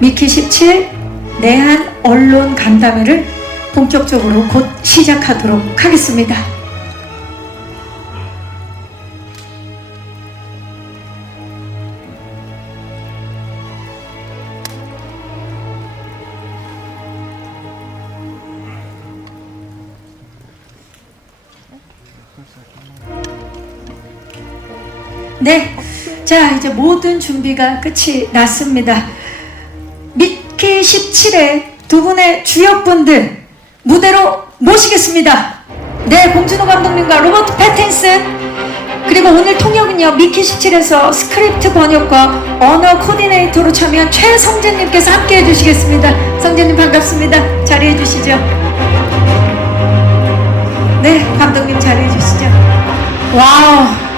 미키 17 내한 언론 간담회를 본격적으로 곧 시작하도록 하겠습니다. 네, 자 이제 모든 준비가 끝이 났습니다. 미키 17의 두 분의 주역분들 무대로 모시겠습니다. 네, 봉준호 감독님과 로버트 패틴슨, 그리고 오늘 통역은요 미키 17에서 스크립트 번역과 언어 코디네이터로 참여한 최성재님께서 함께 해주시겠습니다. 성재님 반갑습니다. 자리해 주시죠. 네, 감독님 자리해 주시죠. 와우.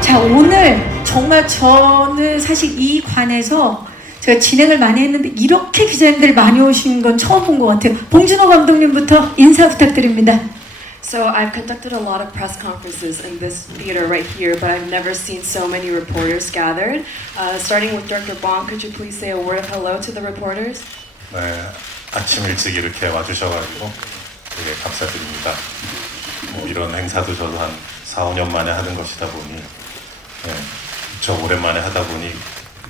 자, 오늘 정말 저는 사실 이 관에서 제가 진행을 많이 했는데 이렇게 기자님들이 많이 오신 건 처음 본 것 같아요. 봉준호 감독님부터 인사 부탁드립니다. So I've conducted a lot of press conferences in this theater right here, but I've never seen so many reporters gathered. Starting with Director Bong, could you please say a word of hello to the reporters? 네, 아침 일찍 이렇게 와주셔가지고 되게 감사드립니다. 뭐 이런 행사도 저도 한 4, 5년 만에 하는 것이다 보니 네, 저 오랜만에 하다 보니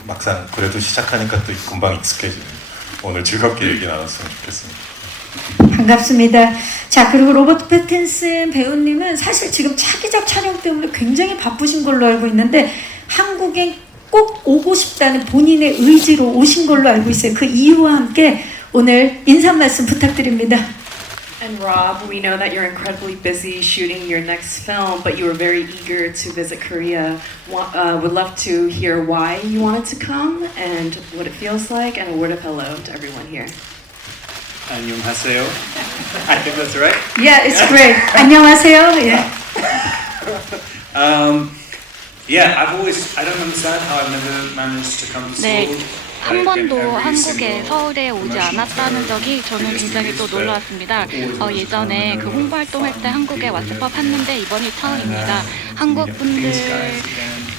막상 그래도 시작하니까 또 금방 익숙해집니다. 오늘 즐겁게 얘기 나눴으면 좋겠습니다. 반갑습니다. 자, 그리고 로버트 패틴슨 배우님은 사실 지금 차기작 촬영 때문에 굉장히 바쁘신 걸로 알고 있는데 한국에 꼭 오고 싶다는 본인의 의지로 오신 걸로 알고 있어요. 그 이유와 함께 오늘 인사 말씀 부탁드립니다. And Rob, we know that you're incredibly busy shooting your next film, but you were very eager to visit Korea. Would love to hear why you wanted to come and what it feels like, and a word of hello to everyone here. 안녕하세요. I think that's right. Yeah, it's great. 안녕하세요. Yeah. Yeah, I don't understand how I've never managed to come to 네, Seoul. 한 번도 한국에 서울에 오지 않았다는 적이 저는 굉장히 또 놀라웠습니다. 예전에 그 홍보 활동할 때 한국에 왔을 법했는데 이번이 처음입니다. 한국 분들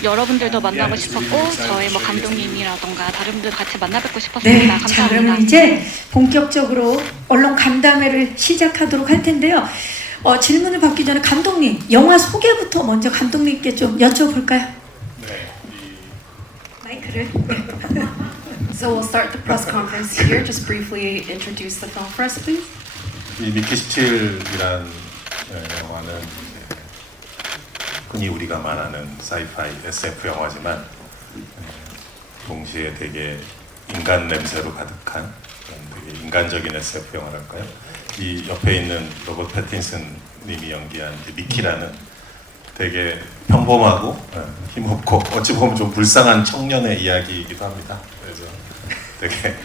여러분들도 만나고 싶었고 저의 뭐 감독님이라던가 다른 분들 같이 만나 뵙고 싶었습니다. 네, 자 감사합니다. 그러면 이제 본격적으로 언론 간담회를 시작하도록 할 텐데요. 질문을 받기 전에 감독님 영화 소개부터 먼저 감독님께 좀 여쭤볼까요? 네, 마이크를. So we'll start the press conference here. Just briefly introduce the film for us, please. 이 미키 17이란 영화는 흔히 우리가 말하는 사이파이 SF 영화지만 동시에 되게 인간 냄새로 가득한 되게 인간적인 SF 영화랄까요? 이 옆에 있는 로버트 패틴슨 님이 연기한 미키라는 되게 평범하고 힘없고 어찌 보면 좀 불쌍한 청년의 이야기이기도 합니다. 그래서 되게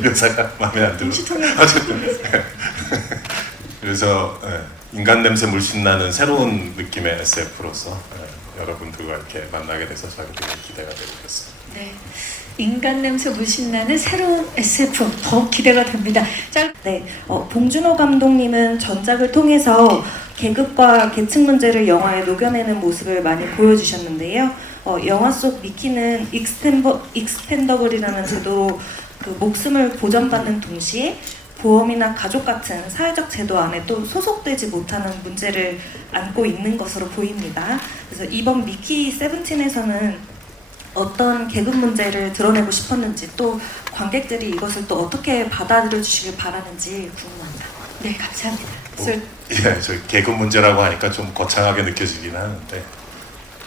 묘사가 마음에 안 들어. 그래서 인간 냄새 물씬 나는 새로운 느낌의 SF로서 여러분들과 이렇게 만나게 돼서 저도 되게 기대가 되고 있습니다. 네, 인간 냄새 물씬 나는 새로운 SF 더 기대가 됩니다. 자, 네, 봉준호 감독님은 전작을 통해서 계급과 계층 문제를 영화에 녹여내는 모습을 많이 보여주셨는데요. 영화 속 미키는 익스펜더블이라는 제도, 그 목숨을 보전받는 동시에 보험이나 가족 같은 사회적 제도 안에 또 소속되지 못하는 문제를 안고 있는 것으로 보입니다. 그래서 이번 미키 17에서는 어떤 계급 문제를 드러내고 싶었는지 또 관객들이 이것을 또 어떻게 받아들여 주시길 바라는지 궁금합니다. 네, 감사합니다. 예, 저 계급 문제라고 하니까 좀 거창하게 느껴지긴 하는데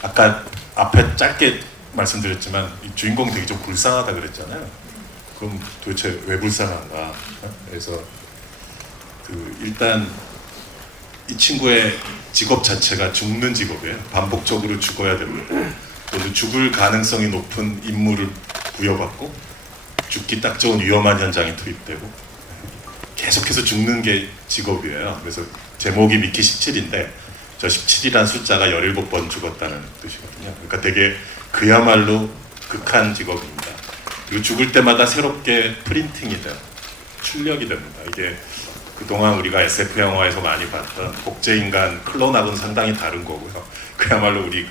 아까 앞에 짧게 말씀드렸지만 이 주인공 되게 좀 불쌍하다 그랬잖아요. 그럼 도대체 왜 불쌍한가? 그래서 일단 이 친구의 직업 자체가 죽는 직업이에요. 반복적으로 죽어야 되고 또 죽을 가능성이 높은 임무를 부여받고 죽기 딱 좋은 위험한 현장에 투입되고 계속해서 죽는 게 직업이에요. 그래서 제목이 미키 17인데 저 17이란 숫자가 17번 죽었다는 뜻이거든요. 그러니까 되게 그야말로 극한 직업입니다. 그리고 죽을 때마다 새롭게 프린팅이 돼요. 출력이 됩니다. 이게 그동안 우리가 SF 영화에서 많이 봤던 복제인간 클론하고는 상당히 다른 거고요. 그야말로 우리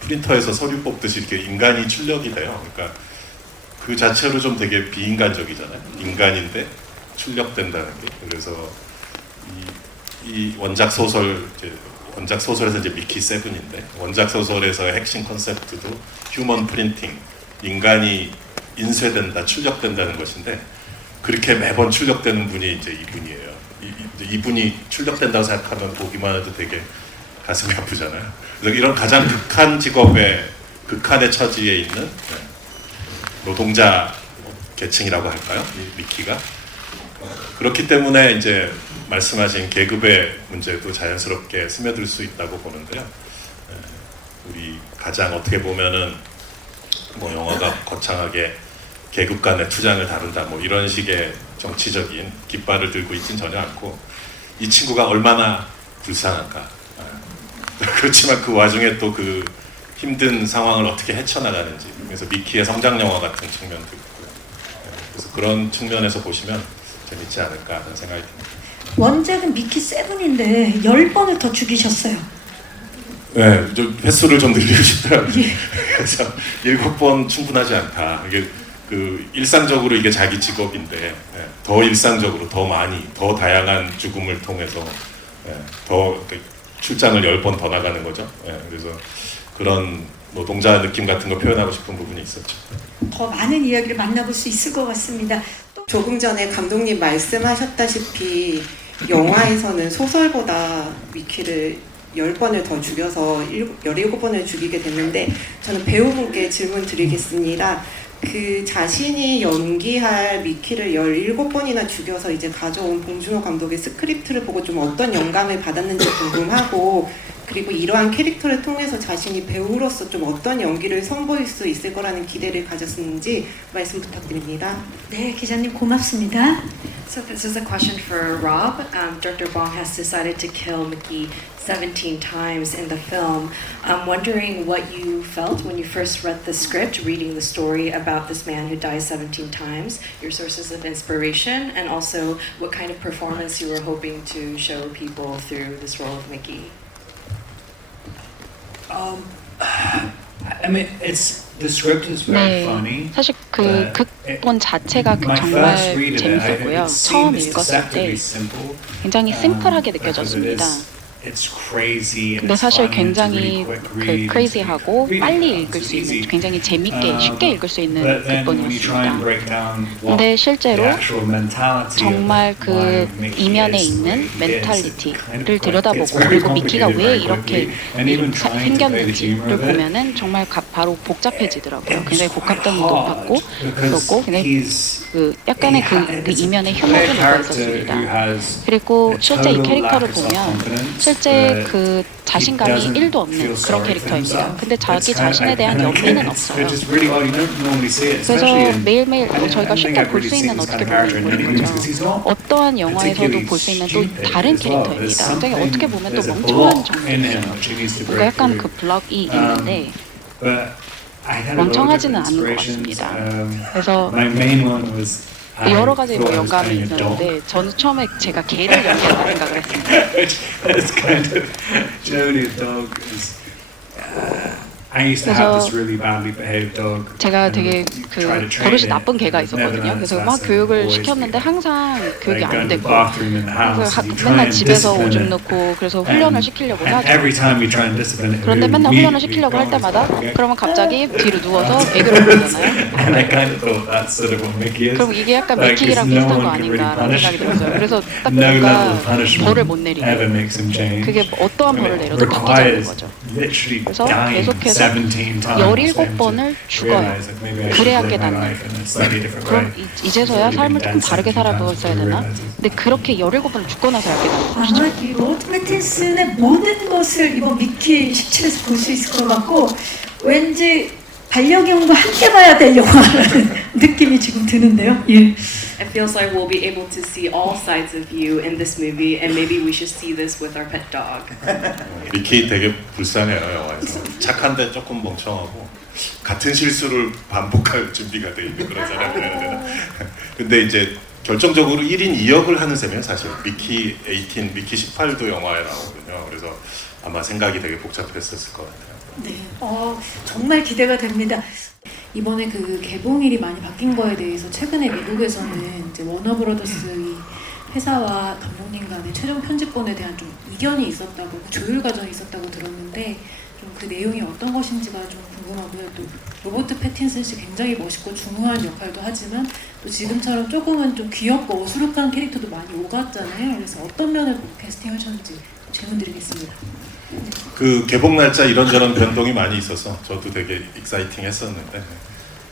프린터에서 서류 뽑듯이 이렇게 인간이 출력이 돼요. 그러니까 그 자체로 좀 되게 비인간적이잖아요. 인간인데 출력된다는 게. 그래서 이 원작 소설에서 이제 미키 세븐인데, 원작 소설에서의 핵심 컨셉트도 휴먼 프린팅, 인간이 인쇄된다, 출력된다는 것인데, 그렇게 매번 출력되는 분이 이제 이분이에요. 이분이 출력된다고 생각하면 보기만 해도 되게 가슴이 아프잖아요. 그래서 이런 가장 극한 직업의 극한의 처지에 있는 노동자 계층이라고 할까요? 미키가. 그렇기 때문에 이제 말씀하신 계급의 문제도 자연스럽게 스며들 수 있다고 보는데요. 우리 가장 어떻게 보면은 뭐 영화가 거창하게 계급 간의 투쟁을 다룬다 뭐 이런 식의 정치적인 깃발을 들고 있진 전혀 않고, 이 친구가 얼마나 불쌍한가. 그렇지만 그 와중에 또 그 힘든 상황을 어떻게 헤쳐나가는지, 그래서 미키의 성장 영화 같은 측면도 있고요. 그래서 그런 측면에서 보시면 재밌지 않을까 하는 생각이 듭니다. 원작은 미키 세븐인데 10번을 더 죽이셨어요. 네, 좀 횟수를 좀 늘리고 싶더라고요. 그래서 7번 충분하지 않다. 이게 그 일상적으로 이게 자기 직업인데, 더 일상적으로 더 많이, 더 다양한 죽음을 통해서 더 출장을 10번 더 나가는 거죠. 그래서 그런 노동자 느낌 같은 거 표현하고 싶은 부분이 있었죠. 더 많은 이야기를 만나볼 수 있을 것 같습니다. 조금 전에 감독님 말씀하셨다시피 영화에서는 소설보다 미키를 10번을 더 죽여서 17번을 죽이게 됐는데, 저는 배우분께 질문 드리겠습니다. 그 자신이 연기할 미키를 17번이나 죽여서 이제 가져온 봉준호 감독의 스크립트를 보고 좀 어떤 영감을 받았는지 궁금하고, 그리고 이러한 캐릭터를 통해서 자신이 배우로서 좀 어떤 연기를 선보일 수 있을 거라는 기대를 가졌는지 말씀 부탁드립니다. 네, 기자님 고맙습니다. So this is a question for Rob. Director Bong has decided to kill Mickey 17 times in the film. I'm wondering what you felt when you first read the script, reading the story about this man who dies 17 times, your sources of inspiration, and also what kind of performance you were hoping to show people through this role of Mickey. I mean, the script is very 네, funny. 사실 그 극본 자체가 정말 재밌었고요. 처음 읽었을 때 굉장히 심플하게 느껴졌습니다. 근데 사실 굉장히 그 crazy하고 빨리 읽을 수 있는, 굉장히 재밌게 쉽게 읽을 수 있는 극본이었습니다. 근데 실제로 정말 그 이면에 있는 멘탈리티를 들여다보고, 그리고 미키가 왜 이렇게 생겼는지를 보면은 정말 바로 복잡해지더라고요. 굉장히 복합성이 높았고, 그렇고 굉장히 그 약간의 그 이면에 휴머도 녹아 있었습니다. 그리고 실제 이 캐릭터를 보면 실제 그 자신감이 1도 없는 그런 캐릭터입니다. 근데 자기 자신에 대한 연민은 없어요. 그래서 매일매일 저희가 쉽게 볼 수 있는 어떻게 보면 거죠. 어떠한 영화에서도 볼 수 있는 또 다른 캐릭터입니다. 굉장히 어떻게 보면 또 멍청한 정도예요. 뭔가 약간 그 블럭이 있는데 멍청하지는 않은 것 같습니다. 그래서 여러 가지 뭐 영감이 있었는데, 저는 처음에 제가 개를 연기한다 생각을 했습니다. 그래서 제가 되게 그 버릇이 나쁜 개가 있었거든요. 그래서 막 교육을 시켰는데 항상 교육이 안 되고, 그래서 맨날 집에서 오줌 넣고, 그래서 훈련을 시키려고 하죠. 그런데 맨날 훈련을 시키려고 할 때마다 그러면 갑자기 뒤로 누워서 애교를 부리잖아요. 그럼 이게 약간 미키랑 비슷한 거 아닌가라는 생각이 들었어요. 그래서 딱 뭔가 벌을 못 내리는, 그게 어떠한 벌을 내려도 바뀌지 않는 거죠. 그래서 계속해서 17번을 죽어요. 그래야 깨닫는. 그럼 이제서야 삶을 조금 다르게 살아보았어야 되나? 근데 그렇게 17번을 죽고 나서야 깨닫는 것이죠. 아마 이 로버트 패틴슨의 모든 것을 이번 미키 17에서 볼 수 있을 것 같고, 왠지 반려견과 함께 봐야 될 영화라는 느낌이 지금 드는데요. 예. It feels like we'll be able to see all sides of you in this movie, and maybe we should see this with our pet dog. 미키 되게 불쌍해요, 영화에서. 착한데 조금 멍청하고 같은 실수를 반복할 준비가 돼 있는 그런 사람이에요. 근데 이제 결정적으로 1인 2역을 하는 셈이에요, 사실. 미키 18, 미키 18도 영화에 나오거든요. 그래서 아마 생각이 되게 복잡했었을 것 같아요. 네, 정말 기대가 됩니다. 이번에 그 개봉일이 많이 바뀐 거에 대해서 최근에 미국에서는 이제 워너브라더스 이 회사와 감독님 간의 최종 편집권에 대한 좀 이견이 있었다고, 그 조율 과정이 있었다고 들었는데 좀 그 내용이 어떤 것인지가 좀 궁금하고요. 또 로버트 패틴슨 씨 굉장히 멋있고 중후한 역할도 하지만 또 지금처럼 조금은 좀 귀엽고 어수룩한 캐릭터도 많이 오갔잖아요. 그래서 어떤 면을 보고 캐스팅하셨는지 질문 드리겠습니다. 그 개봉 날짜 이런저런 변동이 많이 있어서 저도 되게 익사이팅했었는데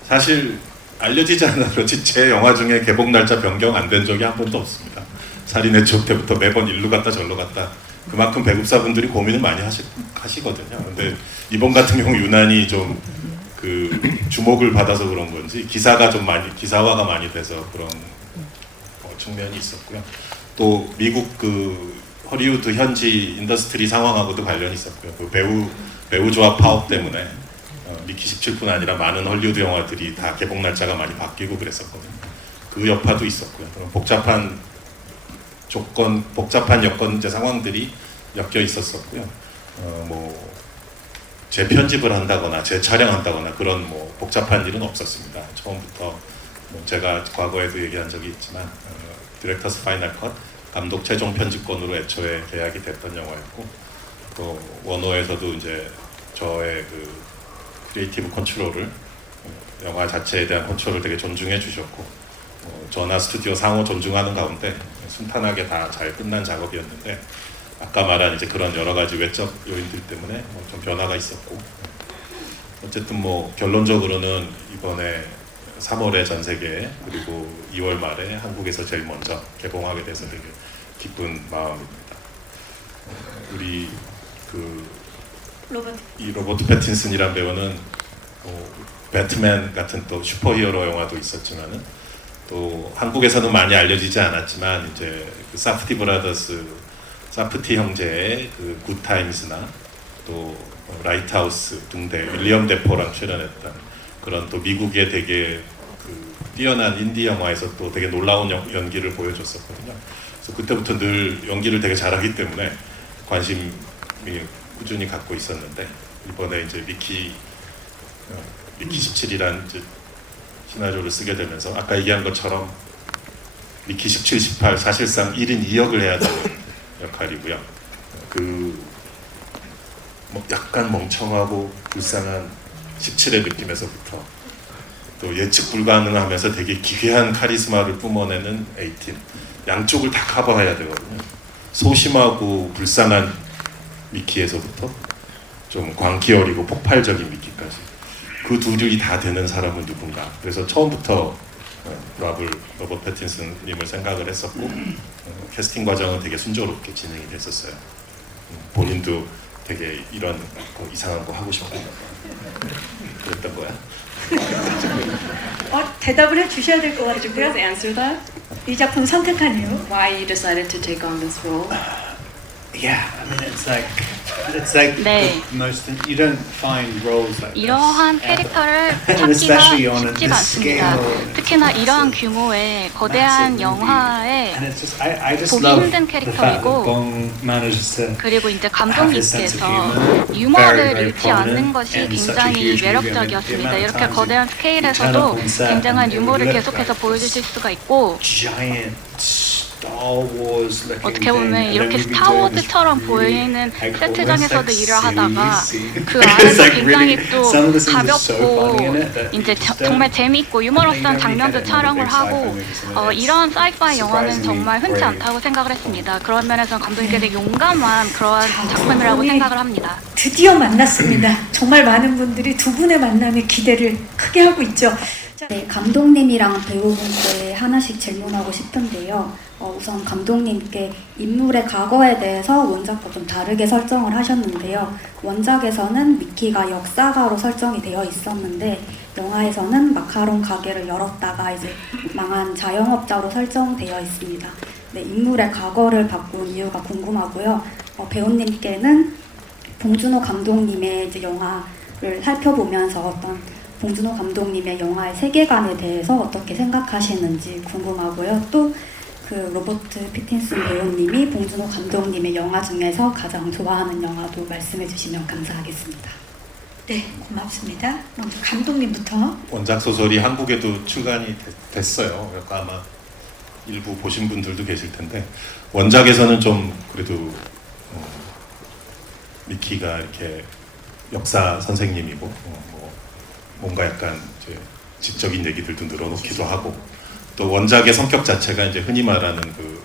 사실 알려지지 않아 그렇지 제 영화 중에 개봉 날짜 변경 안 된 적이 한 번도 없습니다. 살인의 추억 때부터 매번 일로 갔다 절로 갔다 그만큼 배급사분들이 고민을 많이 하시거든요. 근데 이번 같은 경우 유난히 좀 그 주목을 받아서 그런 건지 기사화가 많이 돼서 그런 측면이 있었고요. 또 미국 그 허리우드 현지 인더스트리 상황하고도 관련이 있었고요. 그 배우 조합 파업 때문에 미키 17뿐 아니라 많은 헐리우드 영화들이 다 개봉 날짜가 많이 바뀌고 그랬었거든요. 그 여파도 있었고요. 그런 복잡한 여건 상황들이 엮여 있었었고요. 뭐 재편집을 한다거나 재촬영한다거나 그런 뭐 복잡한 일은 없었습니다. 처음부터 뭐 제가 과거에도 얘기한 적이 있지만 디렉터스 파이널 컷 감독 최종 편집권으로 애초에 계약이 됐던 영화였고 또 원호에서도 이제 저의 그 크리에이티브 컨트롤을 영화 자체에 대한 컨트롤을 되게 존중해 주셨고 저나 스튜디오 상호 존중하는 가운데 순탄하게 다 잘 끝난 작업이었는데 아까 말한 이제 그런 여러 가지 외적 요인들 때문에 좀 변화가 있었고 어쨌든 뭐 결론적으로는 이번에 3월에 전 세계에 그리고 2월 말에 한국에서 제일 먼저 개봉하게 돼서 되게 기쁜 마음입니다. 우리 이 로버트 패틴슨이란 배우는 배트맨 같은 또 슈퍼히어로 영화도 있었지만은 또 한국에서는 많이 알려지지 않았지만 이제 그 사프티 형제의 그 굿타임스나 또 라이트하우스 등대 윌리엄 데포랑 출연했던 그런 또 미국의 되게 그 뛰어난 인디 영화에서 또 되게 놀라운 연기를 보여줬었거든요. 그래서 그때부터 늘 연기를 되게 잘하기 때문에 관심이 꾸준히 갖고 있었는데 이번에 이제 미키 17이란 이제 시나리오를 쓰게 되면서 아까 얘기한 것처럼 미키 17, 18 사실상 1인 2역을 해야 되는 역할이고요. 뭐 약간 멍청하고 불쌍한 17의 느낌에서부터 또 예측 불가능하면서 되게 기괴한 카리스마를 뿜어내는 18 양쪽을 다 커버해야 되거든요. 소심하고 불쌍한 미키에서부터 좀 광기 어리고 폭발적인 미키까지 그 둘이 다 되는 사람은 누군가. 그래서 처음부터 로버트 패틴슨님을 생각을 했었고 캐스팅 과정은 되게 순조롭게 진행이 됐었어요. 본인도 되게 이런 거 이상한 거 하고 싶고 그랬던 거야. 대답을 해주셔야 될 것 Could you please 같고요. answer that? 이 작품 선택한 이유. Why you decided to take on this role? Yeah, I mean it's like 네. the most you don't find roles like 이러한 this ever. 캐릭터를 And especially 찾기가 on 쉽지가 this 않습니다. scale, 특히나 이러한 massive, 규모의 거대한 massive 영화에 And it's just I just 보기 love 힘든 the fact that 캐릭터이고 Bong manages to 그리고 이제 have this sense of 감독님께서 humor, 유머를 very, very 잃지 않는 prominent 것이 in such a 굉장히 huge movie. I mean, the 매력적이었습니다. amount of 이렇게 times 거대한 you turn 스케일에서도 up on set 굉장한 and it 유머를 look 계속해서 like 보여주실 수가 있고 giant Star Wars looking 어떻게 보면 thing, and 이렇게 then you'd be doing this 스타워즈처럼 really 보이는 like 세트장에서도 almost 일을 like 하다가 silly 그 scene. 안에서 It's like 굉장히 really- 또 some of the scenes are so funny in 가볍고 it that 이제 you just 정말 don't- 재미있고 유머러스한 장면도 촬영을 하고 이런 사이파이 영화는 정말 흔치 않다고 생각을 했습니다. 그런 면에서 감독님께 되게 용감한 그러한 작품이라고 생각을 합니다. 드디어 만났습니다. 정말 많은 분들이 두 분의 만남에 기대를 크게 하고 있죠. 자, 네, 감독님이랑 배우분께 하나씩 질문하고 싶은데요. 우선 감독님께 인물의 과거에 대해서 원작과 좀 다르게 설정을 하셨는데요. 원작에서는 미키가 역사가로 설정이 되어 있었는데 영화에서는 마카롱 가게를 열었다가 이제 망한 자영업자로 설정되어 있습니다. 네, 인물의 과거를 바꾼 이유가 궁금하고요. 배우님께는 봉준호 감독님의 이제 영화를 살펴보면서 어떤 봉준호 감독님의 영화의 세계관에 대해서 어떻게 생각하시는지 궁금하고요. 또 그 로버트 패틴슨 배우님이 봉준호 감독님의 영화 중에서 가장 좋아하는 영화도 말씀해 주시면 감사하겠습니다. 네, 고맙습니다. 먼저 감독님부터. 원작 소설이 한국에도 출간이 됐어요. 그러니까 아마 일부 보신 분들도 계실 텐데 원작에서는 좀 그래도 미키가 이렇게 역사 선생님이고 뭐 뭔가 약간 이제 지적인 얘기들도 늘어놓기도 하고 또 원작의 성격 자체가 이제 흔히 말하는 그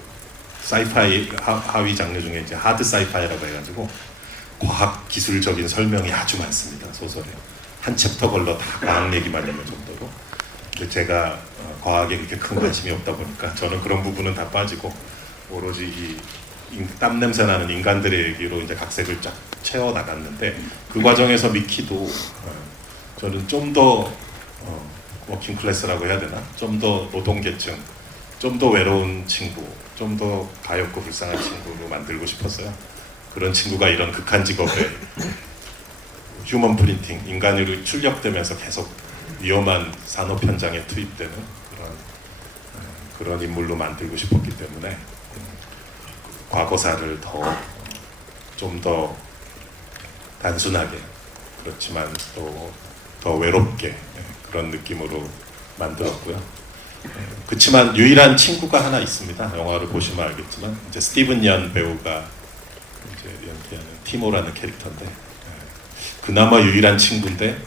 사이파이 하위 장르 중에 이제 하드 사이파이라고 해가지고 과학 기술적인 설명이 아주 많습니다. 소설에 한 챕터 걸러 다 과학 얘기만 있는 정도로. 근데 제가 과학에 그렇게 큰 관심이 없다 보니까 저는 그런 부분은 다 빠지고 오로지 땀 냄새 나는 인간들의 얘기로 이제 각색을 쫙 채워 나갔는데 그 과정에서 미키도 저는 좀 더 워킹 클래스라고 해야 되나? 좀 더 노동계층, 좀 더 외로운 친구, 좀 더 가엾고 불쌍한 친구로 만들고 싶었어요. 그런 친구가 이런 극한 직업에 휴먼 프린팅, 인간으로 출력되면서 계속 위험한 산업 현장에 투입되는 그런 인물로 만들고 싶었기 때문에 과거사를 좀 더 단순하게 그렇지만 또 더 외롭게 그런 느낌으로 만들었고요. 그렇지만 유일한 친구가 하나 있습니다. 영화를 보시면 알겠지만 이제 스티븐 연 배우가 이제 연기하는 티모라는 캐릭터인데 그나마 유일한 친구인데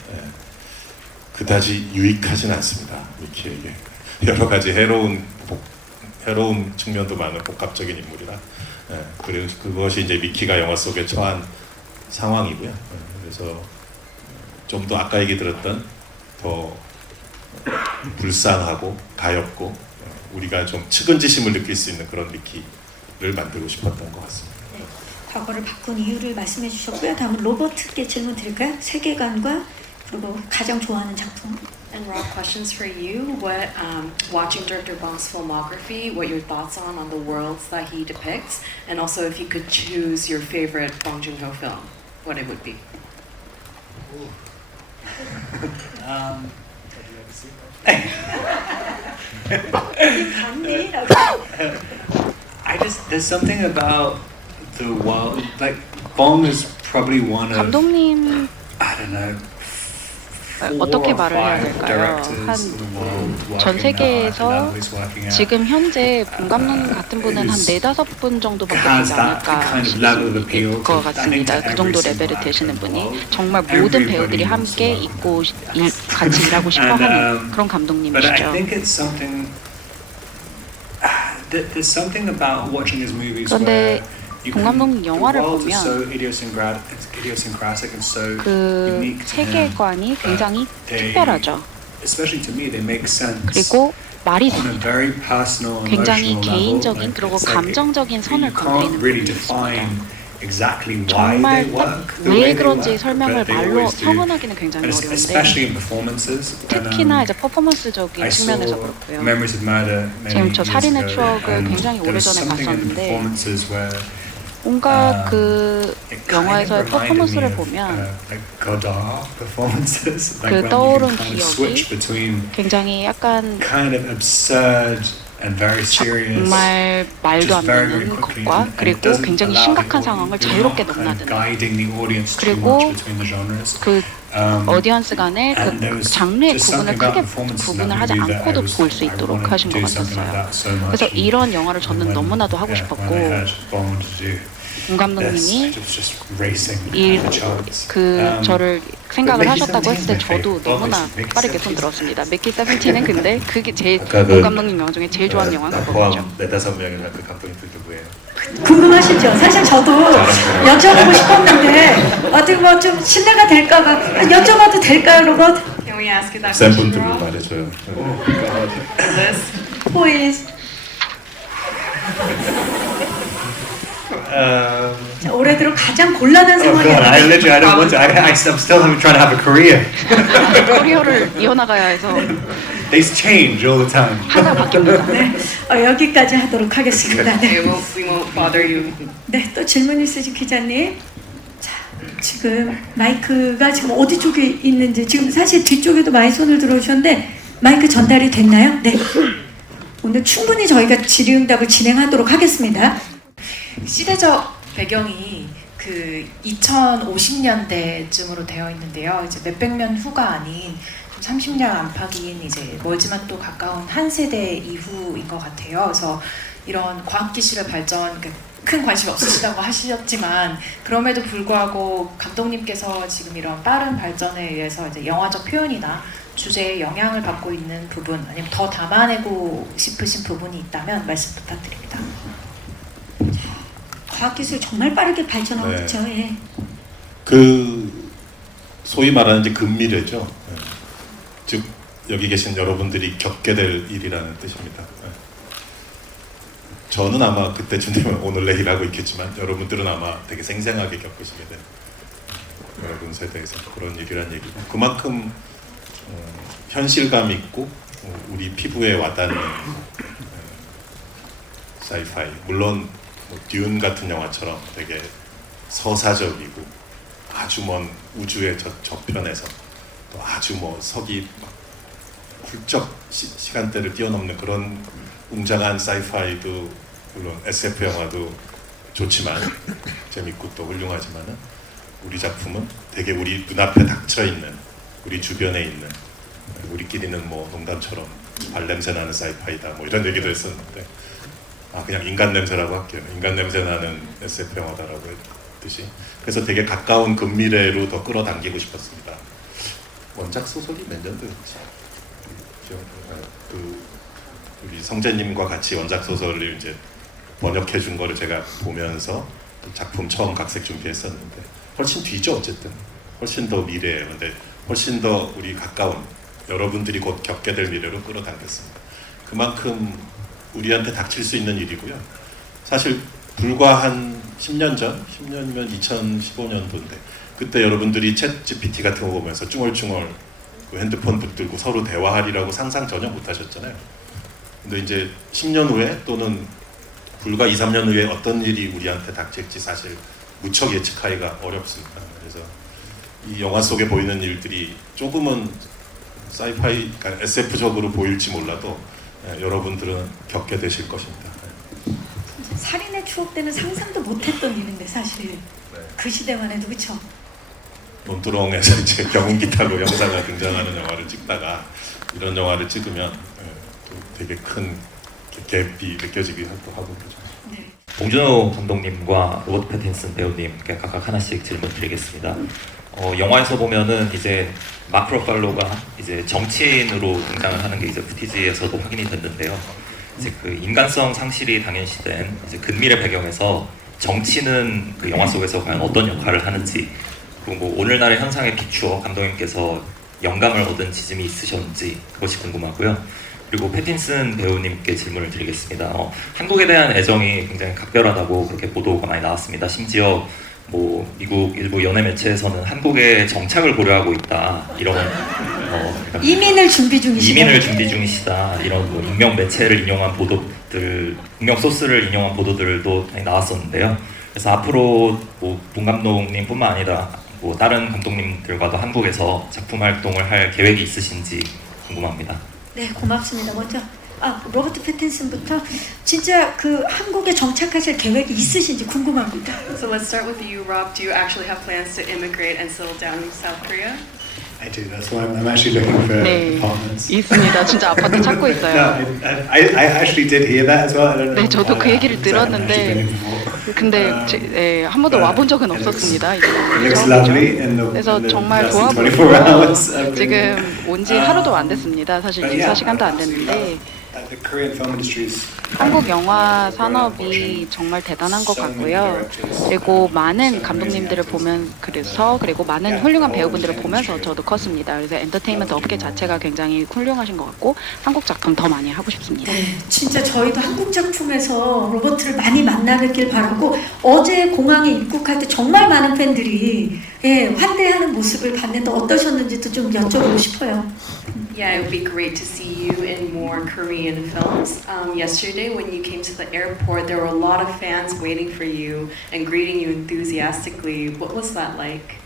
그다지 유익하진 않습니다. 미키에게 여러 가지 해로운 측면도 많은 복합적인 인물이라 그리고 그것이 이제 미키가 영화 속에 처한 상황이고요. 그래서 좀 더 아까 얘기 들었던 더 불쌍하고 가엾고 우리가 좀 측은지심을 느낄 수 있는 그런 미키를 만들고 싶었던 것 같습니다. 네, 과거를 바꾼 이유를 말씀해 주셨고요. 다음은 로버트께 질문 드릴까요? 세계관과 그리고 가장 좋아하는 작품. And Rob, questions for you. What, watching Director Bong's filmography, what your thoughts on the worlds that he depicts, and also if you could choose your favorite Bong Joon-ho film, what it would be. There's something about the world, like Bong is probably one of, 감독님 I don't know, 어떻게 말을 해야 될까요? 전 세계에서 지금 현재 본 감독님 같은 분은 한 4-5분 정도밖에 되지 않을까 싶을 것 같습니다. 그 정도 레벨이 되시는 분이 정말 모든 배우들이 함께 있고 같이 일하고 싶어 하는 그런 감독님이시죠. 그런데 본 감독님 영화를 보면 그 세계관이 굉장히 특별하죠. 그리고 말이 됩니다. 굉장히 개인적인 그리고 감정적인 선을 건드리는 부분이 있습니다. 정말 딱 왜 그런지 설명을 말로 서문하기는 굉장히 어려운데 특히나 이제 퍼포먼스적인 측면에서 그렇고요. 지금 저 살인의 추억을 굉장히 오래전에 봤었는데 뭔가 그 영화에서의 퍼포먼스를 보면 그 떠오른 기억이 굉장히 약간 정말 말도 안 되는 것과 그리고 굉장히 심각한 상황을 자유롭게 넘나드는 그리고 그 어디언스 간의 그 장르의 구분을 크게 구분을 하지 않고도 볼 수 있도록 하신 것 같았어요. 그래서 이런 영화를 저는 너무나도 하고 싶었고 본 감독님이 저를 생각을 하셨다고 했을 때 저도 너무나 빠르게 손 들었습니다. 미키 17은 근데 그게 본 감독님 영화 중에 제일 좋아하는 영화가 그거죠. 4-5명이나 그 감독님들 누구예요? 궁금하시죠? 사실 저도 여쭤보고 싶었는데 어떻게 뭐 좀 신뢰가 될까봐 여쭤봐도 될까요, 로봇? Can we ask you that 센 question, 분들로 Rob? 말해줘요. Liz? Please. 자, 올해 들어 가장 곤란한 oh god, I don't want to. I'm still trying to have a career. 커리어를 이어나가야 해서 These change all the time. 항상 바뀝니다. 네, 여기까지 하도록 하겠습니다. 네. Okay, we won't bother you. 네, 또 질문 있으신 기자님. 자, 지금 마이크가 지금 어디 쪽에 있는지 지금 사실 뒤쪽에도 많이 손을 들어주셨는데 마이크 전달이 됐나요? 네. 오늘 충분히 저희가 질의응답을 진행하도록 하겠습니다. 시대적 배경이 그 2050년대쯤으로 되어 있는데요. 이제 몇백 년 후가 아닌 30년 안팎인 이제 멀지만 또 가까운 한 세대 이후인 것 같아요. 그래서 이런 과학기술의 발전, 큰 관심이 없으시다고 하셨지만 그럼에도 불구하고 감독님께서 지금 이런 빠른 발전에 의해서 이제 영화적 표현이나 주제에 영향을 받고 있는 부분 아니면 더 담아내고 싶으신 부분이 있다면 말씀 부탁드립니다. 과학기술 정말 빠르게 발전하고 네. 있죠. 예. 그 소위 말하는 이제 근미래죠. 예. 즉 여기 계신 여러분들이 겪게 될 일이라는 뜻입니다. 예. 저는 아마 그때쯤 되면 오늘 내일 하고 있겠지만 여러분들은 아마 되게 생생하게 겪으시게 될 여러분 세대에서 그런 일이란 얘기고 그만큼 현실감 있고 우리 피부에 와닿는 사이파이 물론 뭐 듄 같은 영화처럼 되게 서사적이고 아주 먼 우주의 저편에서 또 아주 뭐 석이 막 훌쩍 시간대를 뛰어넘는 그런 웅장한 사이파이도 물론 SF 영화도 좋지만 재밌고 또 훌륭하지만은 우리 작품은 되게 우리 눈앞에 닥쳐 있는 우리 주변에 있는 우리끼리는 뭐 농담처럼 발냄새 나는 사이파이다 뭐 이런 얘기도 했었는데 그냥 인간 냄새라고 할게요. 인간 냄새 나는 SF 영화다라고 했듯이 그래서 되게 가까운 근미래로 더 끌어당기고 싶었습니다. 원작 소설이 몇 년도였지? 우리 성재님과 같이 원작 소설을 이제 번역해 준 거를 제가 보면서 작품 처음 각색 준비했었는데 훨씬 뒤죠. 어쨌든 훨씬 더 미래예요. 근데 훨씬 더 우리 가까운 여러분들이 곧 겪게 될 미래로 끌어당겼습니다. 그만큼 우리한테 닥칠 수 있는 일이고요. 사실 불과 한 10년 전, 10년이면 2015년도인데 그때 여러분들이 챗 GPT 같은 거 보면서 쭝얼쭝얼 그 핸드폰 붙들고 서로 대화하리라고 상상 전혀 못 하셨잖아요. 근데 이제 10년 후에 또는 불과 2, 3년 후에 어떤 일이 우리한테 닥칠지 사실 무척 예측하기가 어렵습니다. 그래서 이 영화 속에 보이는 일들이 조금은 사이파이, 그러니까 SF적으로 보일지 몰라도 여러분들은 겪게 되실 것입니다. 살인의 추억 때는 상상도 못했던 일인데 사실 그 시대만 해도 그렇죠. 논두렁에서 이제 경운기 타고 영사가 등장하는 영화를 찍다가 이런 영화를 찍으면 또 되게 큰 갭이 느껴지기도 하고 그러죠. 네. 봉준호 감독님과 로버트 패틴슨 배우님께 각각 하나씩 질문 드리겠습니다. 영화에서 보면은 이제 마크 러팔로가 이제 정치인으로 등장을 하는 게 이제 푸티지에서도 확인이 됐는데요. 이제 그 인간성 상실이 당연시된 이제 근미래 배경에서 정치는 그 영화 속에서 과연 어떤 역할을 하는지 그리고 뭐 오늘날의 현상에 비추어 감독님께서 영감을 얻은 지점이 있으셨는지 그것이 궁금하고요. 그리고 패틴슨 배우님께 질문을 드리겠습니다. 한국에 대한 애정이 굉장히 각별하다고 그렇게 보도가 많이 나왔습니다. 심지어 뭐 미국 일부 연예 매체에서는 한국의 정착을 고려하고 있다 이런 이민을 준비 중이시다 이런 뭐 익명 매체를 인용한 보도들, 익명 소스를 인용한 보도들도 많이 나왔었는데요. 그래서 앞으로 뭐 문 감독님뿐만 아니라 뭐 다른 감독님들과도 한국에서 작품 활동을 할 계획이 있으신지 궁금합니다. 네, 고맙습니다. 먼저 로버트 패틴슨부터 진짜 그 한국에 정착하실 계획이 있으신지 궁금합니다. So let's start with you, Rob. Do you actually have plans to immigrate and settle down in South Korea? I do. That's why I'm actually looking for 네, apartments. 있습니다. 진짜 아파트 찾고 No, 있어요. I actually did hear that as well. I don't know. 네, 저도 그 얘기를 I've actually been 들었는데 in before. 근데 한 번도 와본 적은 없었습니다. 이게 It looks lovely in the, 그래서 in the 정말 less 좋아 than 24 보이고요. hours. I've been- 지금 온 지 하루도 안 됐습니다. 사실 But 인사 yeah, 시간도 안 absolutely 됐는데 love the Korean film industry is 한국 영화 산업이 정말 대단한 것 같고요. 그리고 많은 감독님들을 보면 그리고 많은 훌륭한 배우분들을 보면서 저도 컸습니다. 그래서 엔터테인먼트 업계 자체가 굉장히 훌륭하신 것 같고 한국 작품 더 많이 하고 싶습니다. 네, 진짜 저희도 한국 작품에서 로버트를 많이 만나뵙길 바라고 어제 공항에 입국할 때 정말 많은 팬들이 환대하는 모습을 봤는데 어떠셨는지도 좀 여쭤보고 싶어요. Yeah, it would be great to see you in more Korean films. Yesterday, when you came to the airport, there were a lot of fans waiting for you and greeting you enthusiastically. What was that like?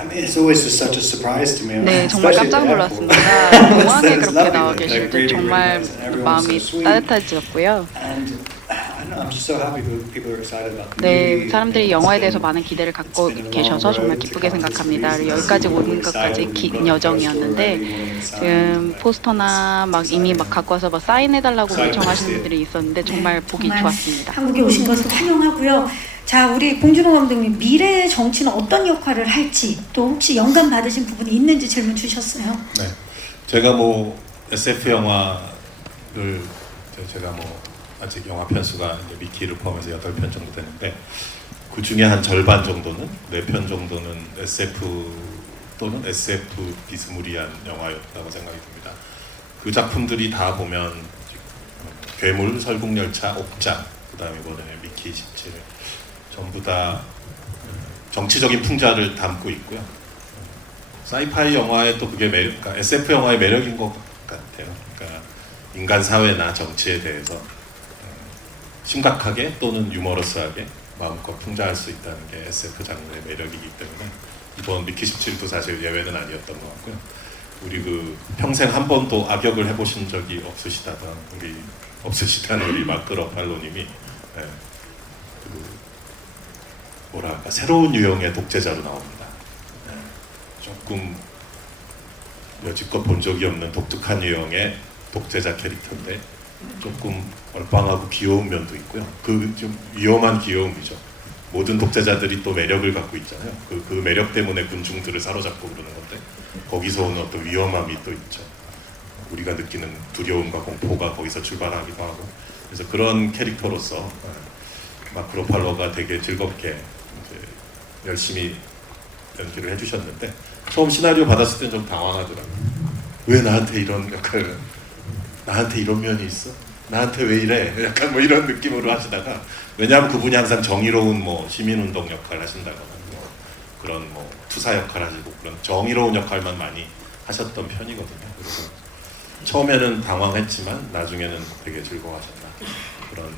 I mean, it's always just such a surprise to me. 네, 정말 Especially 깜짝 at the 놀랐습니다. airport. 공항에 It's 그렇게 lovely 나와 that they're 계실 때 greeting 정말 everyone, and everyone's 마음이 so sweet. 따뜻해졌고요. And I don't know, I'm just so happy that people are excited about the 네, movie. 사람들이 영화에 대해서 많은 기대를 갖고 계셔서 정말 기쁘게 생각합니다. 여기까지 오는 것까지 긴 여정이었는데 지금 포스터나 막 이미 막 갖고 와서 막 사인해달라고 요청하시는 분들이 있었는데 정말 보기 정말 좋았습니다. 한국에 오신 것을 환영하고요. 자, 우리 봉준호 감독님 미래의 정치는 어떤 역할을 할지 또 혹시 영감 받으신 부분이 있는지 질문 주셨어요. 네, 제가 뭐 SF 영화를 제가 뭐 아직 영화 편수가 이제 미키를 포함해서 8편 정도 되는데 그 중에 한 절반 정도는 4편 정도는 SF 또는 SF 비스무리한 영화였다고 생각이 듭니다. 그 작품들이 다 보면 괴물, 설국열차, 옥장, 그다음에 이번에 미키 17 전부 다 정치적인 풍자를 담고 있고요. 사이파이 영화의 또 그게 매력, 그러니까 SF 영화의 매력인 것 같아요. 그러니까 인간 사회나 정치에 대해서 심각하게 또는 유머러스하게 마음껏 풍자할 수 있다는 게 SF 장르의 매력이기 때문에 이번 미키 17도 사실 예외는 아니었던 것 같고요. 우리 그 평생 한 번도 악역을 해보신 적이 없으시다는 우리 마크 러팔로님이 그 뭐랄까 새로운 유형의 독재자로 나옵니다. 조금 여지껏 본 적이 없는 독특한 유형의 독재자 캐릭터인데 조금 얼빵하고 귀여운 면도 있고요. 그 좀 위험한 귀여움이죠. 모든 독재자들이 또 매력을 갖고 있잖아요. 그 매력 때문에 군중들을 사로잡고 그러는 건데 거기서 오는 어떤 위험함이 또 있죠. 우리가 느끼는 두려움과 공포가 거기서 출발하기도 하고 그래서 그런 캐릭터로서 마크 러팔로가 되게 즐겁게 이제 열심히 연기를 해주셨는데 처음 시나리오 받았을 땐 좀 당황하더라고요. 왜 나한테 이런 역할을 나한테 이런 면이 있어? 나한테 왜 이래? 약간 뭐 이런 느낌으로 하시다가 왜냐하면 그분이 항상 정의로운 뭐 시민운동 역할 하신다거나 뭐 그런 뭐 투사 역할 하시고 그런 정의로운 역할만 많이 하셨던 편이거든요. 그래서 처음에는 당황했지만 나중에는 되게 즐거워하셨다 그런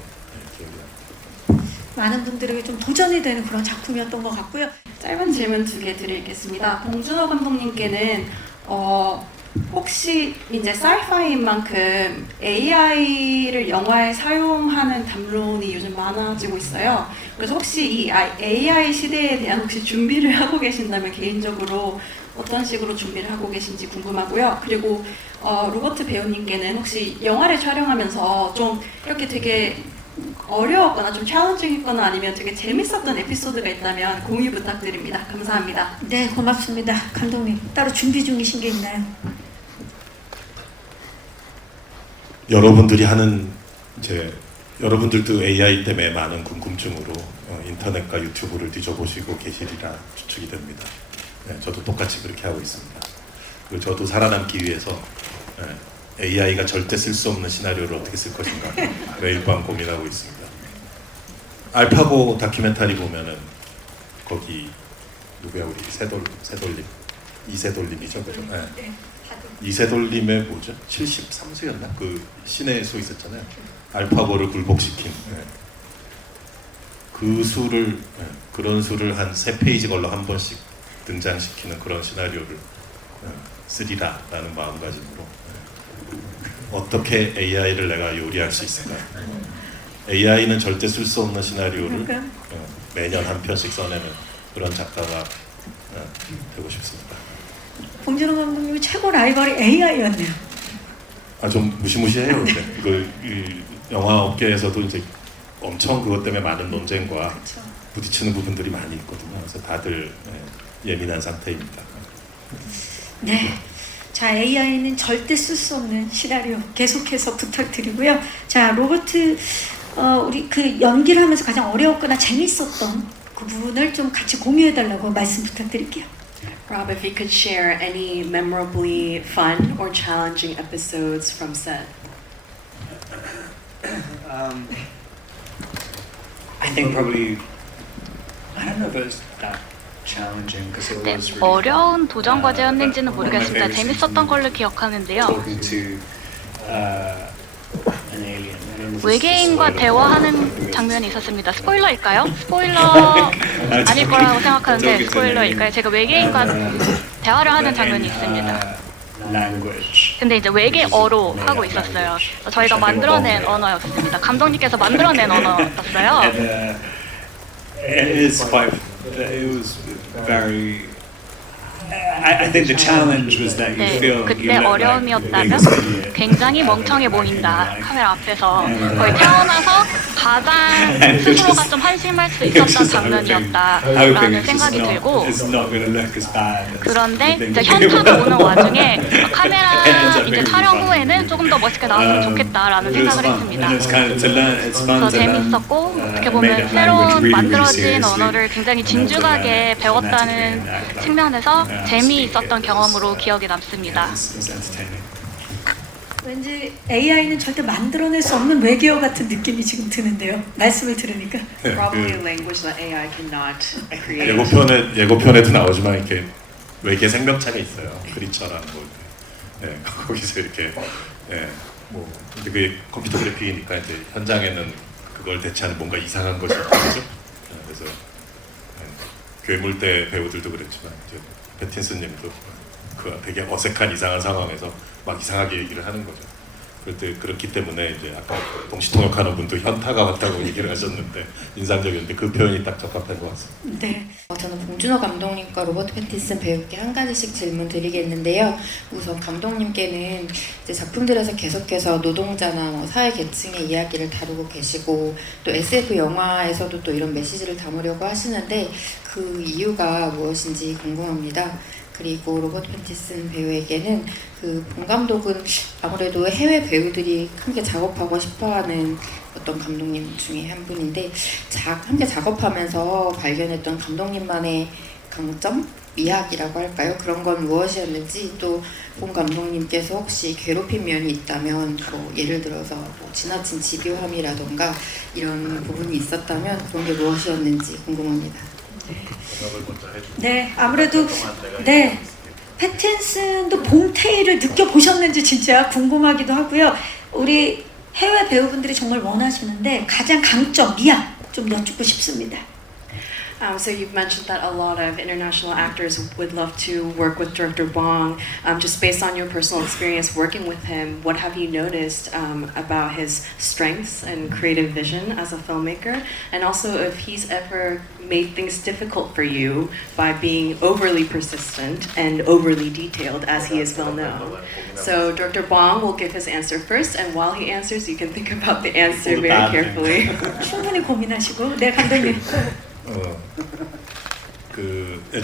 기억이 납니다. 많은 분들에게 좀 도전이 되는 그런 작품이었던 것 같고요. 짧은 질문 2개 드리겠습니다. 봉준호 감독님께는 혹시 이제 사이파이인 만큼 AI를 영화에 사용하는 담론이 요즘 많아지고 있어요. 그래서 혹시 이 AI 시대에 대한 혹시 준비를 하고 계신다면 개인적으로 어떤 식으로 준비를 하고 계신지 궁금하고요. 그리고 로버트 배우님께는 혹시 영화를 촬영하면서 좀 이렇게 되게 어려웠거나 좀 챌린징했거나 아니면 되게 재밌었던 에피소드가 있다면 공유 부탁드립니다. 감사합니다. 네, 고맙습니다. 감독님, 따로 준비 중이신 게 있나요? 여러분들이 하는 이제 여러분들도 AI 때문에 많은 궁금증으로 인터넷과 유튜브를 뒤져보시고 계시리라 추측이 됩니다. 네, 저도 똑같이 그렇게 하고 있습니다. 그리고 저도 살아남기 위해서 AI가 절대 쓸 수 없는 시나리오를 어떻게 쓸 것인가 매일 밤 고민하고 있습니다. 알파고 다큐멘터리 보면은 거기 누구야 우리 새돌림 이새돌림이죠, 그죠? 네. 이새돌림의 뭐죠? 73세였나? 그 신의 수 있었잖아요. 알파고를 굴복시킨 그 수를 그런 수를 한 3페이지 걸러 한 번씩 등장시키는 그런 시나리오를 쓰리라라는 마음가짐으로 어떻게 AI를 내가 요리할 수 있을까? AI는 절대 쓸 수 없는 시나리오를 매년 한 편씩 써내는 그런 작가가 되고 싶습니다. 봉준호 감독님이 최고 라이벌이 AI였네요. 좀 무시무시해요. 이거 영화 업계에서도 이제 엄청 그것 때문에 많은 논쟁과 그쵸. 부딪히는 부분들이 많이 있거든요. 그래서 다들 예민한 상태입니다. 네. 자, AI는 절대 쓸 수 없는 시나리오 계속해서 부탁드리고요. 자, 로버트, 우리 그 연기를 하면서 가장 어려웠거나 재밌었던 그 부분을 좀 같이 공유해달라고 말씀 부탁드릴게요. Rob, if you could share any memorably fun or challenging episodes from set. I think probably I don't know if it was that challenging because it 네, was really 어려운 도전 과제였는지는 one of my 모르겠습니다. favorite scenes 재밌었던 걸로 기억하는데요. talking to an alien. And it was 외계인과 just 대화하는 장면이 있었습니다. 스포일러일까요? 스포일러 아닐 거라고 생각하는데 스포일러일까요? 제가 외계인과 대화를 하는 장면이 있습니다. language 근데 이제 외계어로 하고 있었어요. 저희가 만들어낸 언어였습니다. 감독님께서 만들어낸 언어였어요. It was very. I think the challenge was that you 네, feel 그때 you look like the 어려움이었다면 biggest idiot. 굉장히 멍청해 보인다. 카메라 앞에서 거의 태어나서 가장 스스로가 좀 한심할 수 있었던 장면이었다라는 생각이 들고 It's not going to look as bad. 그런데 이제 현타가 오는 와중에 카메라 이제 촬영 후에는 조금 더 멋있게 나왔으면 좋겠다라는 생각을 했습니다. And it's kind of to learn. It's fun 그래서 to learn. 재밌었고 어떻게 Made 보면 that language 새로운 really, really 만들어진 seriously. 언어를 굉장히 진중하게 배웠다는 측면에서 재미있었던 경험으로 기억에 남습니다. It was entertaining. 왠지 AI는 절대 만들어낼 수 없는 외계어 같은 느낌이 지금 드는데요. 말씀을 들으니까. 네, Probably a 그 language that AI cannot create. 예고편에도 나오지만 이렇게 외계 생명체가 있어요. 크리처라는 거. 네, 거기서 이렇게 뭐 근데 그게 컴퓨터 그래픽이니까 이제 현장에는 그걸 대체하는 뭔가 이상한 것이 있겠죠. 그래서 괴물대 배우들도 그랬지만 이제 패틴슨님도 그 되게 어색한 이상한 상황에서 막 이상하게 얘기를 하는 거죠. 그렇기 때문에 이제 아까 동시통역하는 분도 현타가 왔다고 얘기를 하셨는데 인상적이었는데 그 표현이 딱 적합한 것 같습니다. 네. 저는 봉준호 감독님과 로버트 패틴슨 배우께 한 가지씩 질문 드리겠는데요. 우선 감독님께는 이제 작품들에서 계속해서 노동자나 뭐 사회 계층의 이야기를 다루고 계시고 또 SF 영화에서도 또 이런 메시지를 담으려고 하시는데 그 이유가 무엇인지 궁금합니다. 그리고 로버트 패틴슨 배우에게는 그 본 감독은 아무래도 해외 배우들이 함께 작업하고 싶어하는 어떤 감독님 중에 한 분인데 함께 작업하면서 발견했던 감독님만의 강점? 미학이라고 할까요? 그런 건 무엇이었는지 또 본 감독님께서 혹시 괴롭힌 면이 있다면 뭐 예를 들어서 뭐 지나친 집요함이라던가 이런 부분이 있었다면 그런 게 무엇이었는지 궁금합니다. 네, 아무래도 네. 패틴슨도 봉태일을 느껴보셨는지 진짜 궁금하기도 하고요. 우리 해외 배우분들이 정말 원하시는데 가장 강점, 미학 좀 여쭙고 싶습니다. So you've mentioned that a lot of international actors would love to work with Director Bong. Just based on your personal experience working with him, what have you noticed about his strengths and creative vision as a filmmaker? And also if he's ever made things difficult for you by being overly persistent and overly detailed as he is well known. So Director Bong will give his answer first, and while he answers, you can think about the answer very carefully. 충분히 고민하시고. 네, 감독님.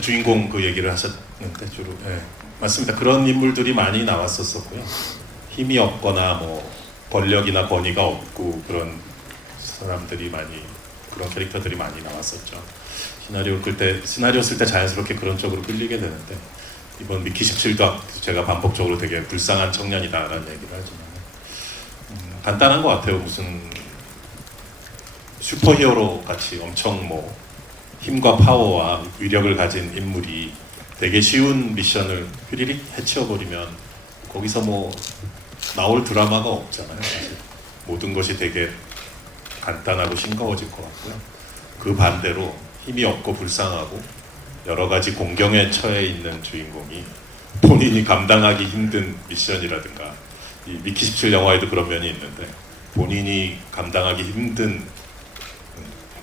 주인공 그 얘기를 하셨는데 주로 맞습니다. 그런 인물들이 많이 나왔었고요. 힘이 없거나 뭐 권력이나 권위가 없고 그런 사람들이 그런 캐릭터들이 많이 나왔었죠. 시나리오 쓸 때 자연스럽게 그런 쪽으로 끌리게 되는데 이번 미키 17도 제가 반복적으로 되게 불쌍한 청년이다라는 얘기를 하지만 간단한 것 같아요. 무슨 슈퍼히어로 같이 엄청 뭐 힘과 파워와 위력을 가진 인물이 되게 쉬운 미션을 휘리릭 해치워버리면 거기서 뭐 나올 드라마가 없잖아요. 사실. 모든 것이 되게 간단하고 싱거워질 것 같고요. 그 반대로 힘이 없고 불쌍하고 여러 가지 공경에 처해 있는 주인공이 본인이 감당하기 힘든 미션이라든가 이 미키 17 영화에도 그런 면이 있는데 본인이 감당하기 힘든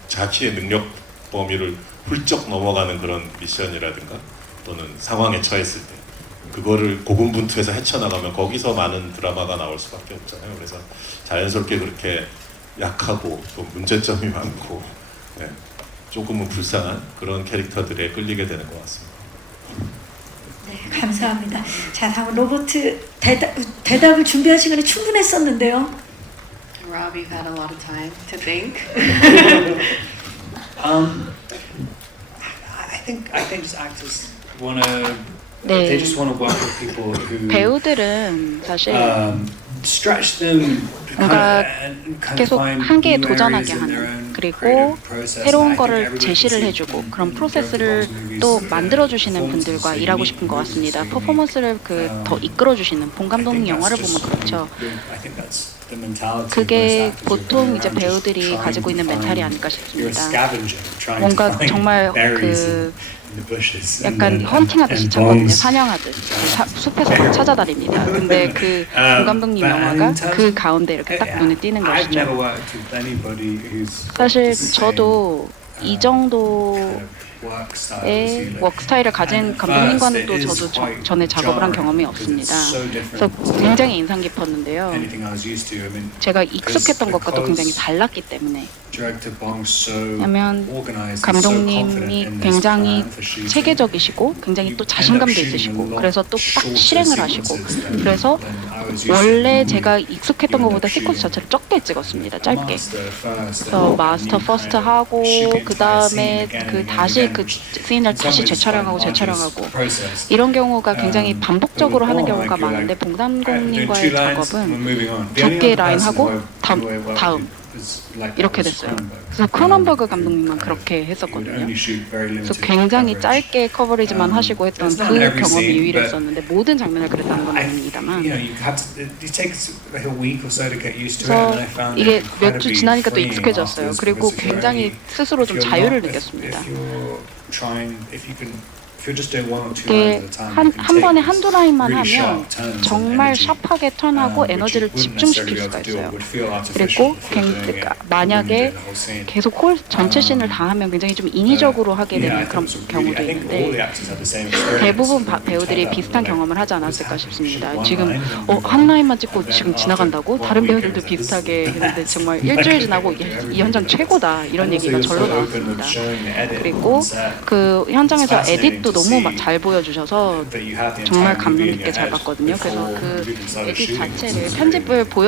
자기의 능력 범위를 훌쩍 넘어가는 그런 미션이라든가 또는 상황에 처했을 때 그거를 고군분투해서 헤쳐나가면 거기서 많은 드라마가 나올 수밖에 없잖아요. 그래서 자연스럽게 그렇게 약하고 또 문제점이 많고 조금은 불쌍한 그런 캐릭터들에 끌리게 되는 것 같습니다. 네, 감사합니다. 자, 다음 로버트 대답을 준비할 시간이 충분했었는데요. Rob, you've had a lot of time to think. I think just actors wanna. 네. They just wanna work with people who. 배우들은 사실 stretch them. 뭔가 계속 한계에 도전하게 하는 그리고 새로운 거를 제시를 해주고 그런 프로세스를 또 만들어주시는 분들과 일하고 싶은 것 같습니다. 퍼포먼스를 더 이끌어주시는 본 감독님 영화를 보면 그렇죠. 그게 보통 이제 배우들이 가지고 있는 멘탈이 아닐까 싶습니다. 뭔가 정말 in the bushes. 약간 and 헌팅하듯이 and 찾거든요. Bong's 사냥하듯 숲에서 찾아다닙니다. 근데 그 본 감독님 영화가 그 가운데 이렇게 딱 눈에 띄는 I've never 것이죠. worked with anybody who's got 사실 the same, 저도 이 정도의 work style as you. 워크 스타일을 가진 And at 감독님과는 first 또 it is 저도 quite 전에 작업을 한 경험이 jarring because 없습니다. it's so 그래서 different 굉장히 인상 깊었는데요. to anything I was used to. I mean, 제가 익숙했던 것과도 굉장히 because 달랐기 때문에. director Bong's so 왜냐면 organized and so confident 감독님이 in this 굉장히 plan for shooting. 체계적이시고 굉장히 또 자신감도 있으시고 그래서 또 딱 실행을 하시고 그래서 원래 원래 제가 익숙했던 것보다 시퀀스 자체를 적게 찍었습니다. 짧게. 그래서 마스터 퍼스트 하고 그 다음에 그 다시 그 씬을 다시 재촬영하고 이런 경우가 굉장히 반복적으로 하는 경우가 많은데 봉담공님과의 작업은 두 개의 라인 하고 다음 이렇게 됐어요. 그래서 크로넨버그 감독님만 그렇게 했었거든요. 그래서 굉장히 짧게 커버리지만 하시고 했던 그 경험이 유일했었는데 모든 장면을 그랬다는 건 아닙니다만 그래서 이게 몇 주 지나니까 또 익숙해졌어요. 그리고 굉장히 스스로 좀 자유를 느꼈습니다. 이게 한 번에 한두 라인만 하면 정말 샤프하게 턴하고 에너지를 집중시킬 수가 있어요. 그리고 만약에 계속 홀 전체 씬을 다 하면 굉장히 좀 인위적으로 하게 되는 그런 경우도 있는데 대부분 배우들이 비슷한 경험을 하지 않았을까 싶습니다. 지금 한 라인만 찍고 지금 지나간다고? 다른 배우들도 비슷하게 했는데 정말 일주일 지나고 이 현장 최고다 이런 얘기가 절로 나왔습니다. 그리고 그 현장에서 에딧도 너무 잘 보여주셔서 정말 감명 깊게 잘 봤거든요. 그래서 그 에딧 자체를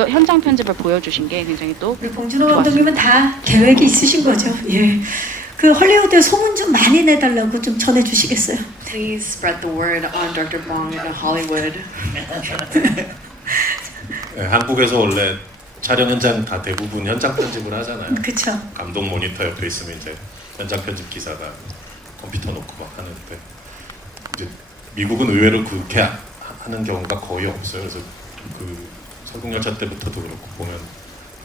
현장 편집을 보여주신 게 굉장히 또 봉준호 감독님은 다 계획이 있으신 거죠. 예. 그 헐리우드에 소문 좀 많이 내달라고 좀 전해주시겠어요? Please spread the word on Dr. Bong in Hollywood. 네, 한국에서 원래 촬영 현장 다 대부분 현장 편집을 하잖아요. 그렇죠. 감독 모니터 옆에 있으면 이제 현장 편집 기사가 컴퓨터 놓고 막 하는데 이제 미국은 의외로 그렇게 하는 경우가 거의 없어요. 그래서 그 설국열차 때부터도 그렇고 보면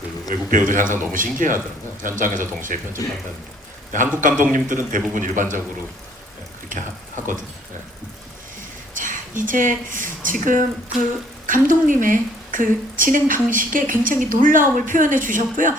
그 외국 배우들이 항상 너무 신기해하더라고요. 현장에서 동시에 편집한다는 게. 근데 한국 감독님들은 대부분 일반적으로 그렇게 하거든요. 자, 이제 지금 그 감독님의 그 진행 방식에 굉장히 놀라움을 표현해 주셨고요.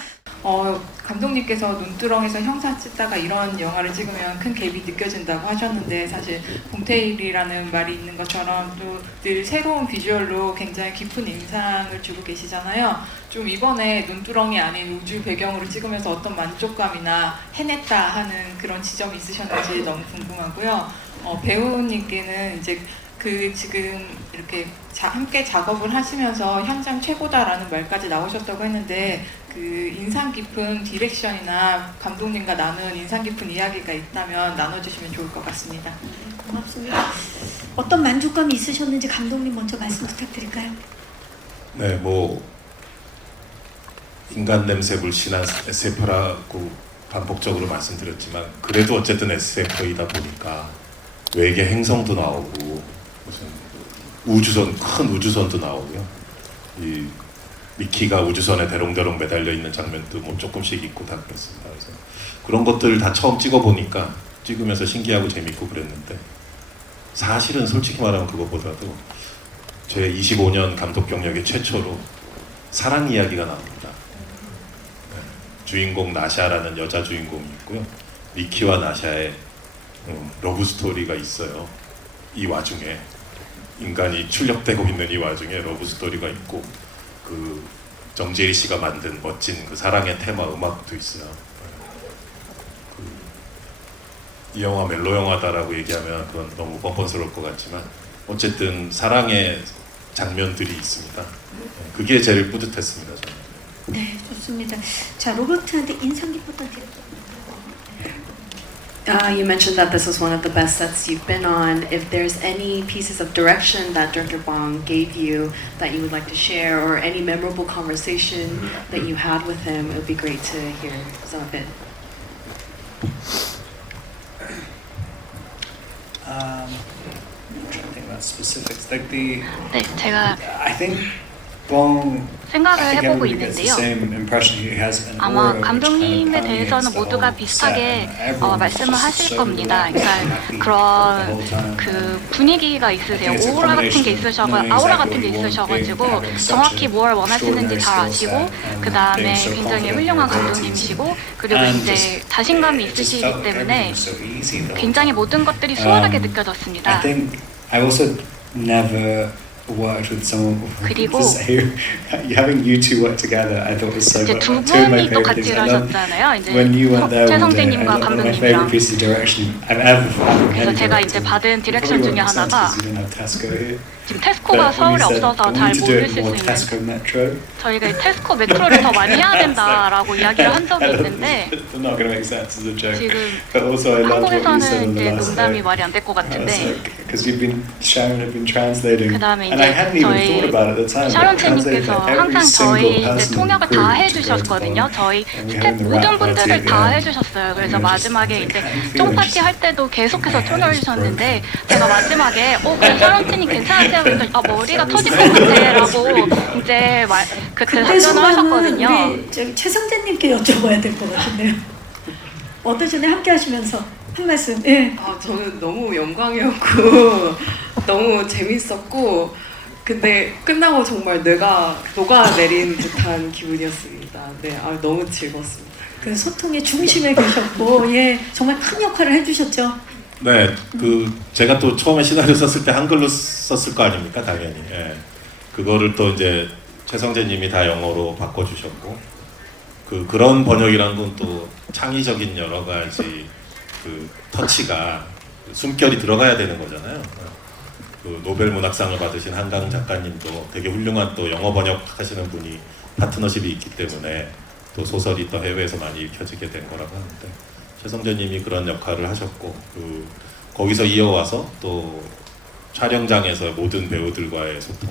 감독님께서 눈두렁에서 형사 찍다가 이런 영화를 찍으면 큰 갭이 느껴진다고 하셨는데 사실 봄테일이라는 말이 있는 것처럼 또 늘 새로운 비주얼로 굉장히 깊은 인상을 주고 계시잖아요. 좀 이번에 눈두렁이 아닌 우주 배경으로 찍으면서 어떤 만족감이나 해냈다 하는 그런 지점이 있으셨는지 너무 궁금하고요. 배우님께는 이제 지금 이렇게 함께 작업을 하시면서 현장 최고다라는 말까지 나오셨다고 했는데 그 인상 깊은 디렉션이나 감독님과 나눈 인상 깊은 이야기가 있다면 나눠주시면 좋을 것 같습니다. 고맙습니다. 어떤 만족감이 있으셨는지 감독님 먼저 말씀 부탁드릴까요? 네, 뭐 인간 냄새 물씬한 SF라고 반복적으로 말씀드렸지만 그래도 어쨌든 SF이다 보니까 외계 행성도 나오고 무슨 우주선 큰 우주선도 나오고요. 이 미키가 우주선에 대롱대롱 매달려 있는 장면도 뭐 조금씩 있고 다 그랬습니다. 그래서 그런 것들을 다 처음 찍어보니까 찍으면서 신기하고 재밌고 그랬는데 사실은 솔직히 말하면 그것보다도 제 25년 감독 경력의 최초로 사랑 이야기가 나옵니다. 네. 주인공 나샤라는 여자 주인공이 있고요. 미키와 나샤의 러브 스토리가 있어요. 이 와중에 인간이 출력되고 있는 이 와중에 러브 스토리가 있고 그 정재희 씨가 만든 멋진 그 사랑의 테마 음악도 있어요. 이 영화 멜로 영화다라고 얘기하면 그건 너무 뻔뻔스러울 것 같지만 어쨌든 사랑의 장면들이 있습니다. 그게 제일 뿌듯했습니다. 저는. 네, 좋습니다. 자, 로버트한테 인상 깊었던 디렉터. You mentioned that this was one of the best sets you've been on. If there's any pieces of direction that Dr. Bong gave you that you would like to share, or any memorable conversation that you had with him, it would be great to hear some of it. I'm trying to think about specifics. Like 네, 제가 I think Bong, 생각을 I think 해보고 everybody gets the 있는데요. same impression. He has an 아마 aura which kind 감독님에 of 대해서는 permeates the 모두가 whole 비슷하게 set, and everyone's 말씀을 just 하실 so 겁니다. relaxed, 그러니까 happy the 그런 whole time. 그 분위기가 있으세요. I think it's a 오라 같은 게 combination of 있으셔가 knowing 아우라 exactly 같은 게 what you want, 있으셔가지고 having such 정확히 an 뭘 원하시는지 잘 extraordinary 아시고 skill set, 그 다음에 being so 굉장히 confident in 훌륭한 your abilities. 감독님이시고 그리고 And 이제 just- 자신감이 it just 있으시기 felt 때문에 everything was so easy the whole 굉장히 time. 모든 것들이 수월하게 I 느껴졌습니다. think I also never worked with someone before. 그리고 Having you two work together, I thought was so 이제 good. 두 Two of my 분이 또 favorite 같이 things. I love 일하셨잖아요. 이제 when you went there one day. 최성재님과 One of my 감독님이랑. favorite pieces of direction I've ever found. 그래서 제가 이제 받은 디렉션 중에 하나가 You don't have Tesco here. 지금 테스코가 But when 서울에 you said, 없어서 "We 잘 need to do it 모르실 수 more 있는 Tesco Metro." 저희가 이 테스코 메트로를 더 많이 해야 된다라고 이야기를 한 적이 있는데 It's not going to make sense as a joke. 지금 But also I loved what you said 한국에서는 on the 이제 last 농담이 day. 말이 안 될 것 같은데 Because you've been Sharon had been translating, 그다음에 and I 이제 hadn't even 저희 thought about it at the time. but 샤론체님께서 translating for every 항상 single 저희 이제 person 통역을 in the 다 crew to go to 해주셨거든요. Bond. 저희 And we 스텝 had the 모든 rap party 분들을 at the 다 end. 해주셨어요. 그래서 And we were just 마지막에 like, 이제 how do you feel? 쫑 파티 할 때도 계속해서 톤을 해주셨는데 제가 마지막에 그래 샤론체님 괜찮으세요? 그러니까 머리가 터질 것 같아라고 이제 그때 그때 답변을 소감은 하셨거든요. 우리 저기 최성재님께 여쭤봐야 될 것 같은데요. 어떠셨나요? 함께 하시면서 한 말씀. 예. 저는 너무 영광이었고 너무 재밌었고 근데 끝나고 정말 뇌가 녹아내린 듯한 기분이었습니다. 네, 너무 즐거웠습니다. 그 소통의 중심에 계셨고 예 정말 큰 역할을 해주셨죠. 네, 제가 또 처음에 시나리오 썼을 때 한글로 썼을 거 아닙니까, 당연히. 예. 그거를 또 이제 최성재님이 다 영어로 바꿔주셨고, 그런 번역이란 건 또 창의적인 여러 가지 터치가 숨결이 들어가야 되는 거잖아요. 노벨 문학상을 받으신 한강 작가님도 되게 훌륭한 또 영어 번역하시는 분이 파트너십이 있기 때문에 또 소설이 또 해외에서 많이 읽혀지게 된 거라고 하는데. 최성재님이 그런 역할을 하셨고 거기서 이어와서 또 촬영장에서 모든 배우들과의 소통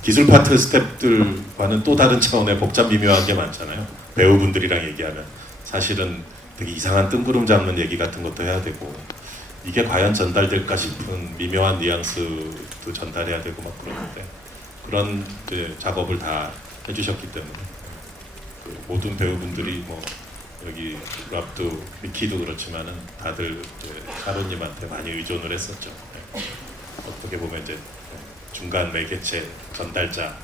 기술 파트 스태프들과는 또 다른 차원의 복잡 미묘한 게 많잖아요. 배우분들이랑 얘기하면 사실은 되게 이상한 뜬구름 잡는 얘기 같은 것도 해야 되고 이게 과연 전달될까 싶은 미묘한 뉘앙스도 전달해야 되고 막 그러는데 그런 작업을 다 해주셨기 때문에 모든 배우분들이 여기 랍도 미키도 그렇지만은 다들 샤론님한테 많이 의존을 했었죠. 네. 어떻게 보면 이제 중간 매개체 전달자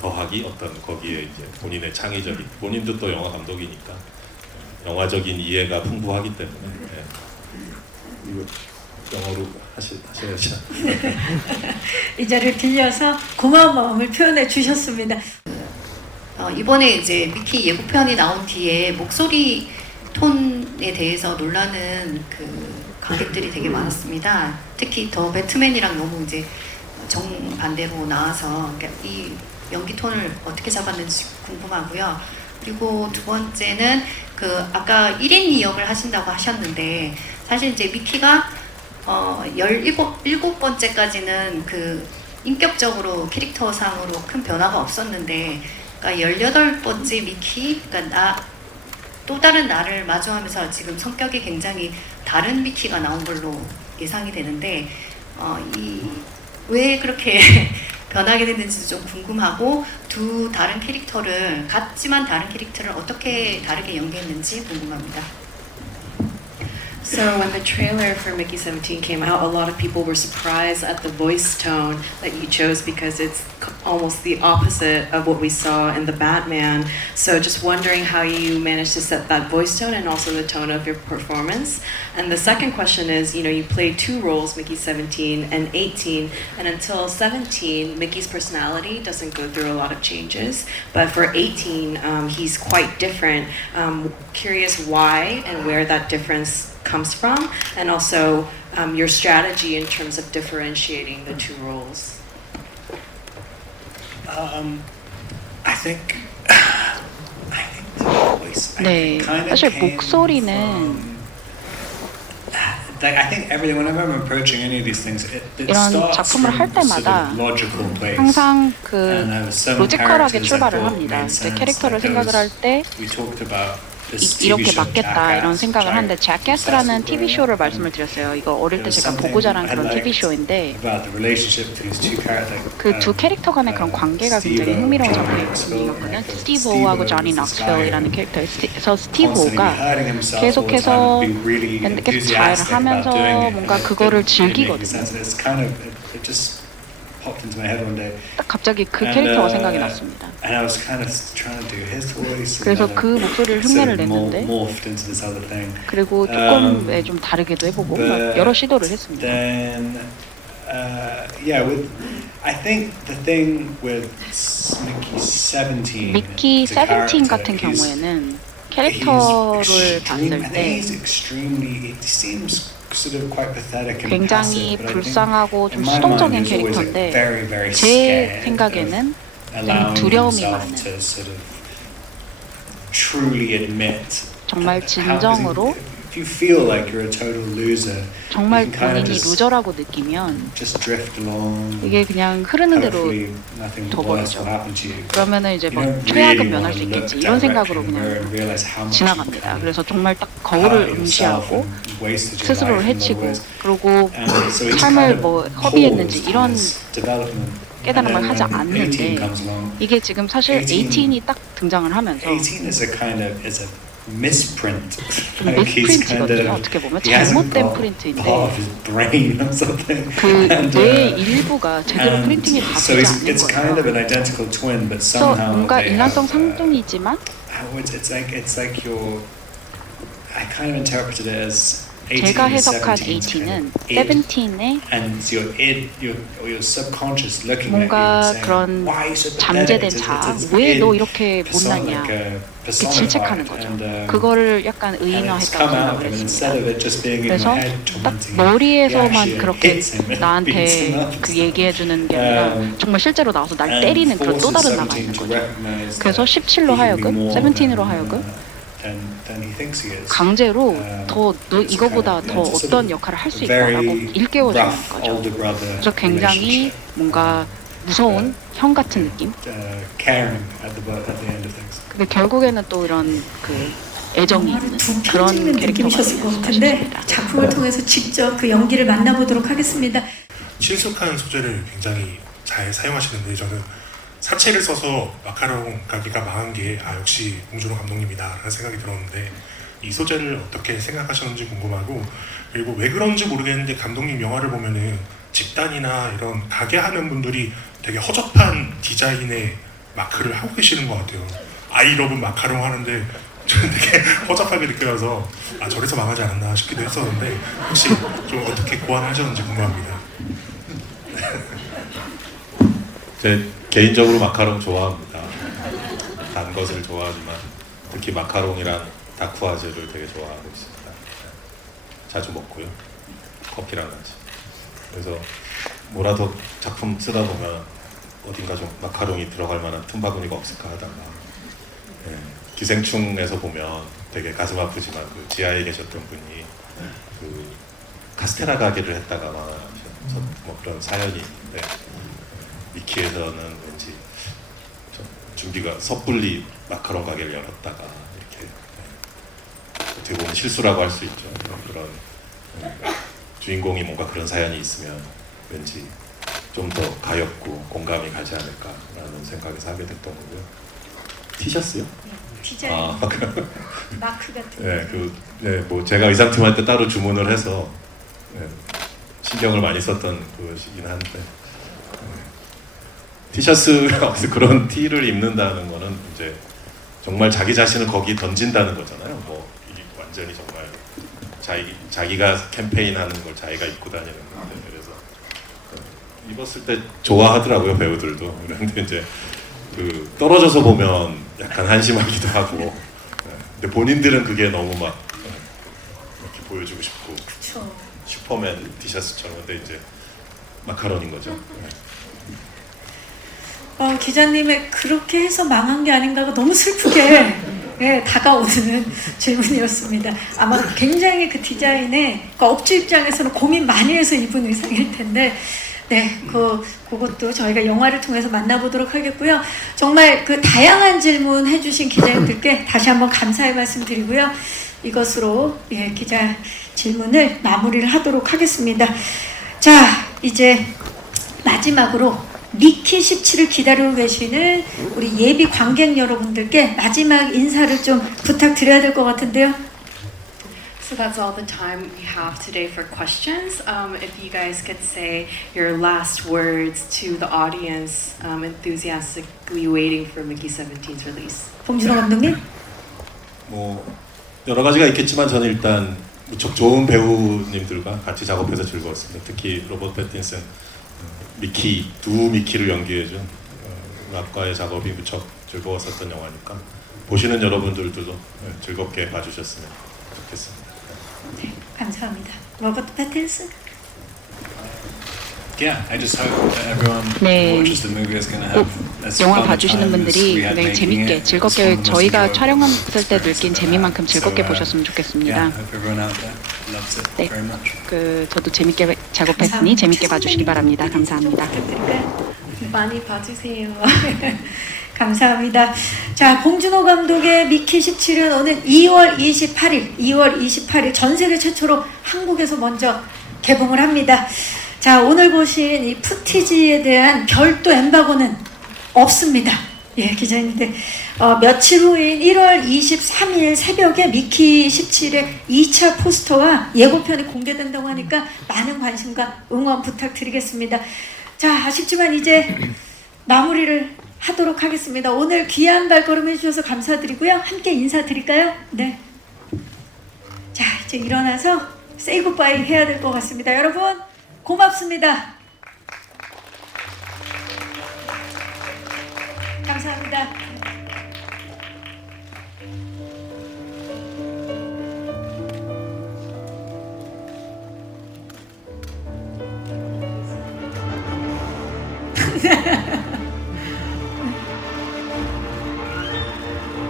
더하기 거기에 이제 본인의 창의적인 본인도 또 영화 감독이니까 영화적인 이해가 풍부하기 때문에 이거 영어로 하셔야죠. 이 자리를 빌려서 고마운 마음을 표현해 주셨습니다. 이번에 이제 미키 예고편이 나온 뒤에 목소리 톤에 대해서 놀라는 관객들이 되게 많았습니다. 특히 더 배트맨이랑 너무 이제 정반대로 나와서 이 연기 톤을 어떻게 잡았는지 궁금하고요. 그리고 두 번째는 아까 1인 2역을 하신다고 하셨는데 사실 이제 미키가 17번째까지는 인격적으로 캐릭터상으로 큰 변화가 없었는데 18번째 미키, 또 다른 나를 마주하면서 지금 성격이 굉장히 다른 미키가 나온 걸로 예상이 되는데 왜 그렇게 변하게 됐는지 좀 궁금하고 두 다른 캐릭터를 같지만 다른 캐릭터를 어떻게 다르게 연기했는지 궁금합니다. So when the trailer for Mickey 17 came out, a lot of people were surprised at the voice tone that you chose because it's almost the opposite of what we saw in the Batman. So just wondering how you managed to set that voice tone and also the tone of your performance. And the second question is, you played two roles, Mickey 17 and 18, and until 17, Mickey's personality doesn't go through a lot of changes. But for 18, he's quite different. Curious why and where that difference comes from, and also your strategy in terms of differentiating the two roles. I think the voice. 네, 사실 목소리는 I think whenever I'm approaching any of these things, it 이런 starts 작품을 할 from sort 때마다 of logical place. 항상 And I have some 로지컬하게 characters I 출발을 thought 합니다. made 이제 sense, 캐릭터를 like 생각을 할 때 we talked about this TV 이렇게 show, 맞겠다 Jackass, 이런 생각을 which I 하는데 자캐스라는 TV 쇼를 growing up. 말씀을 드렸어요. 이거 어릴 때 There was 제가 something 보고 자란 I 그런 liked TV 쇼인데 about the relationship between these two characters. 그 두 캐릭터 간의 그런 관계가 굉장히 흥미로운 장면이었거든요. 스티브 오하고 조니 넉스빌이라는 캐릭터에서 스티브 오가 계속해서 밴드 잘 하면서 뭔가 그거를 즐기거든요. It just popped into my head one day. 딱 갑자기 그 And, 캐릭터가 생각이 났습니다. And I was kind of trying to do his voice. 그래서 and, 그 목소리를 흉내를 sort of 냈는데 morphed into this other thing. 그리고 조금 좀 다르게도 해보고 but 여러 시도를 했습니다. Then, yeah, I think the thing with 미키 17 같은 경우에는 캐릭터를 봤을 때 굉장히 불쌍하고 좀 수동적인 캐릭터인데 제 생각에는 좀 두려움이 많은 정말 진정으로 정말 본인이 루저라고 느끼면 이게 그냥 흐르는 대로 둬버리죠. 그러면은 이제 뭐 최악은 면할 수 있겠지 이런 생각으로 그냥 지나갑니다. 그래서 정말 딱 거울을 응시하고 스스로를 해치고 그리고 삶을 뭐 허비했는지 이런 깨달음을 하지 않는데 이게 지금 사실 18이 딱 등장을 하면서 좀 미스프린트거든요. 어떻게 보면 잘못된 프린트인데 그 뇌의 일부가 제대로 프린팅이 다 되지 않는 거예요. 그래서 뭔가 일란성 상중이지만 제가 해석한 18은 17의 뭔가 그런 잠재된 자아, 왜 너 이렇게 못났냐 이렇게 질책하는 거죠. 그거를 약간 의인화했다고 생각을 했습니다. 그래서 딱 머리에서만 그렇게 나한테 그 얘기해주는 게 아니라 정말 실제로 나와서 날 때리는 그런 또 다른 나가 있는 거죠. 그래서 17로 하여금, 17으로 하여금 강제로 더 너 이거보다 더 어떤 역할을 할 수 있다라고 일깨워주는 거죠. 그래서 굉장히 뭔가 무서운 형 같은 느낌. 근데 결국에는 또 이런 그 애정이 있는 그런 느낌이셨을 것 같은데 작품을 통해서 직접 그 연기를 만나보도록 하겠습니다. 친숙한 소재를 굉장히 잘 사용하시는데 저는 사체를 써서 마카롱 가게가 망한 게 역시 봉준호 감독님이다 라는 생각이 들었는데 이 소재를 어떻게 생각하셨는지 궁금하고 그리고 왜 그런지 모르겠는데 감독님 영화를 보면은 집단이나 이런 가게 하는 분들이 되게 허접한 디자인의 마크를 하고 계시는 것 같아요. 아이러브 마카롱 하는데 저는 되게 허접하게 느껴져서 저래서 망하지 않았나 싶기도 했었는데 혹시 좀 어떻게 고안하셨는지 궁금합니다. 제 개인적으로 마카롱 좋아합니다. 단 것을 좋아하지만 특히 마카롱이랑 다쿠아즈를 되게 좋아하고 있습니다. 자주 먹고요. 커피랑 같이. 그래서 뭐라도 작품 쓰다 보면 어딘가 좀 마카롱이 들어갈 만한 틈바구니가 없을까 하다가 기생충에서 보면 되게 가슴 아프지만 그 지하에 계셨던 분이 그 카스테라 가게를 했다가 뭐 그런 사연이 있는데 미키에서는 왠지 준비가 섣불리 마카롱 가게를 열었다가 이렇게 어떻게 보면 실수라고 할 수 있죠. 그런 주인공이 뭔가 그런 사연이 있으면 왠지 좀 더 가엽고 공감이 가지 않을까라는 생각에서 하게 됐던 거고요. 티셔츠요? 디자인 마크 같은. 뭐 제가 의상팀 할 때 따로 주문을 해서 신경을 많이 썼던 것이긴 한데 티셔츠 그런 티를 입는다는 거는 이제 정말 자기 자신을 거기 던진다는 거잖아요. 뭐 이게 완전히 정말 자기가 캠페인하는 걸 자기가 입고 다니는 건데 그래서 입었을 때 좋아하더라고요 배우들도. 그런데 이제 그 떨어져서 보면 약간 한심하기도 하고. 근데 본인들은 그게 너무 막 이렇게 보여주고 싶고. 그쵸. 슈퍼맨 티셔츠처럼. 근데 이제 마카롱인 거죠. 기자님의 그렇게 해서 망한 게 아닌가가 너무 슬프게 다가오는 질문이었습니다. 아마 굉장히 그 디자인에 업주 입장에서는 고민 많이 해서 입은 의상일 텐데 네, 그것도 저희가 영화를 통해서 만나보도록 하겠고요. 정말 그 다양한 질문 해주신 기자님들께 다시 한번 감사의 말씀 드리고요. 이것으로 기자 질문을 마무리를 하도록 하겠습니다. 자, 이제 마지막으로 미키 17을 기다리고 계시는 우리 예비 관객 여러분들께 마지막 인사를 좀 부탁드려야 될 것 같은데요. So that's all the time we have today for questions. If you guys could say your last words to the audience enthusiastically waiting for Mickey 17's release. 봉준호 감독님. 뭐 여러 가지가 있겠지만 저는 일단 무척 좋은 배우님들과 같이 작업해서 즐거웠습니다. 특히 로버트 패틴슨 미키 두 미키를 연기해준 락과의 작업이 무척 즐거웠었던 영화니까 보시는 여러분들도 즐겁게 봐주셨으면 좋겠습니다. 네, 감사합니다. 로버트 패틴슨. Yeah, I just hope that everyone 네, who watches the movie is going to have as 영화 fun a 봐주시는 time as 분들이 we had 굉장히 making 재밌게 it. 즐겁게 Some of us 저희가 enjoyed 촬영했을 때 the 느낀 experience 재미만큼 that 즐겁게 I had. 보셨으면 Yeah, 좋겠습니다. I hope everyone out there loves it 네, very much. 저도 재밌게 작업했으니 재밌게 봐주시기 바랍니다. 감사합니다. 많이 봐주세요. 감사합니다. 자, 봉준호 감독의 미키 17은 오는 2월 28일 전 세계 최초로 한국에서 먼저 개봉을 합니다. 자, 오늘 보신 이 푸티지에 대한 별도 엠바고는 없습니다. 예, 기자님들. 며칠 후인 1월 23일 새벽에 미키 17의 2차 포스터와 예고편이 공개된다고 하니까 많은 관심과 응원 부탁드리겠습니다. 자, 아쉽지만 이제 마무리를 하도록 하겠습니다. 오늘 귀한 발걸음 해주셔서 감사드리고요. 함께 인사드릴까요? 네. 자, 이제 일어나서 세이 굿바이 해야 될 것 같습니다. 여러분, 고맙습니다. 감사합니다.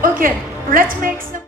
Okay, let's make some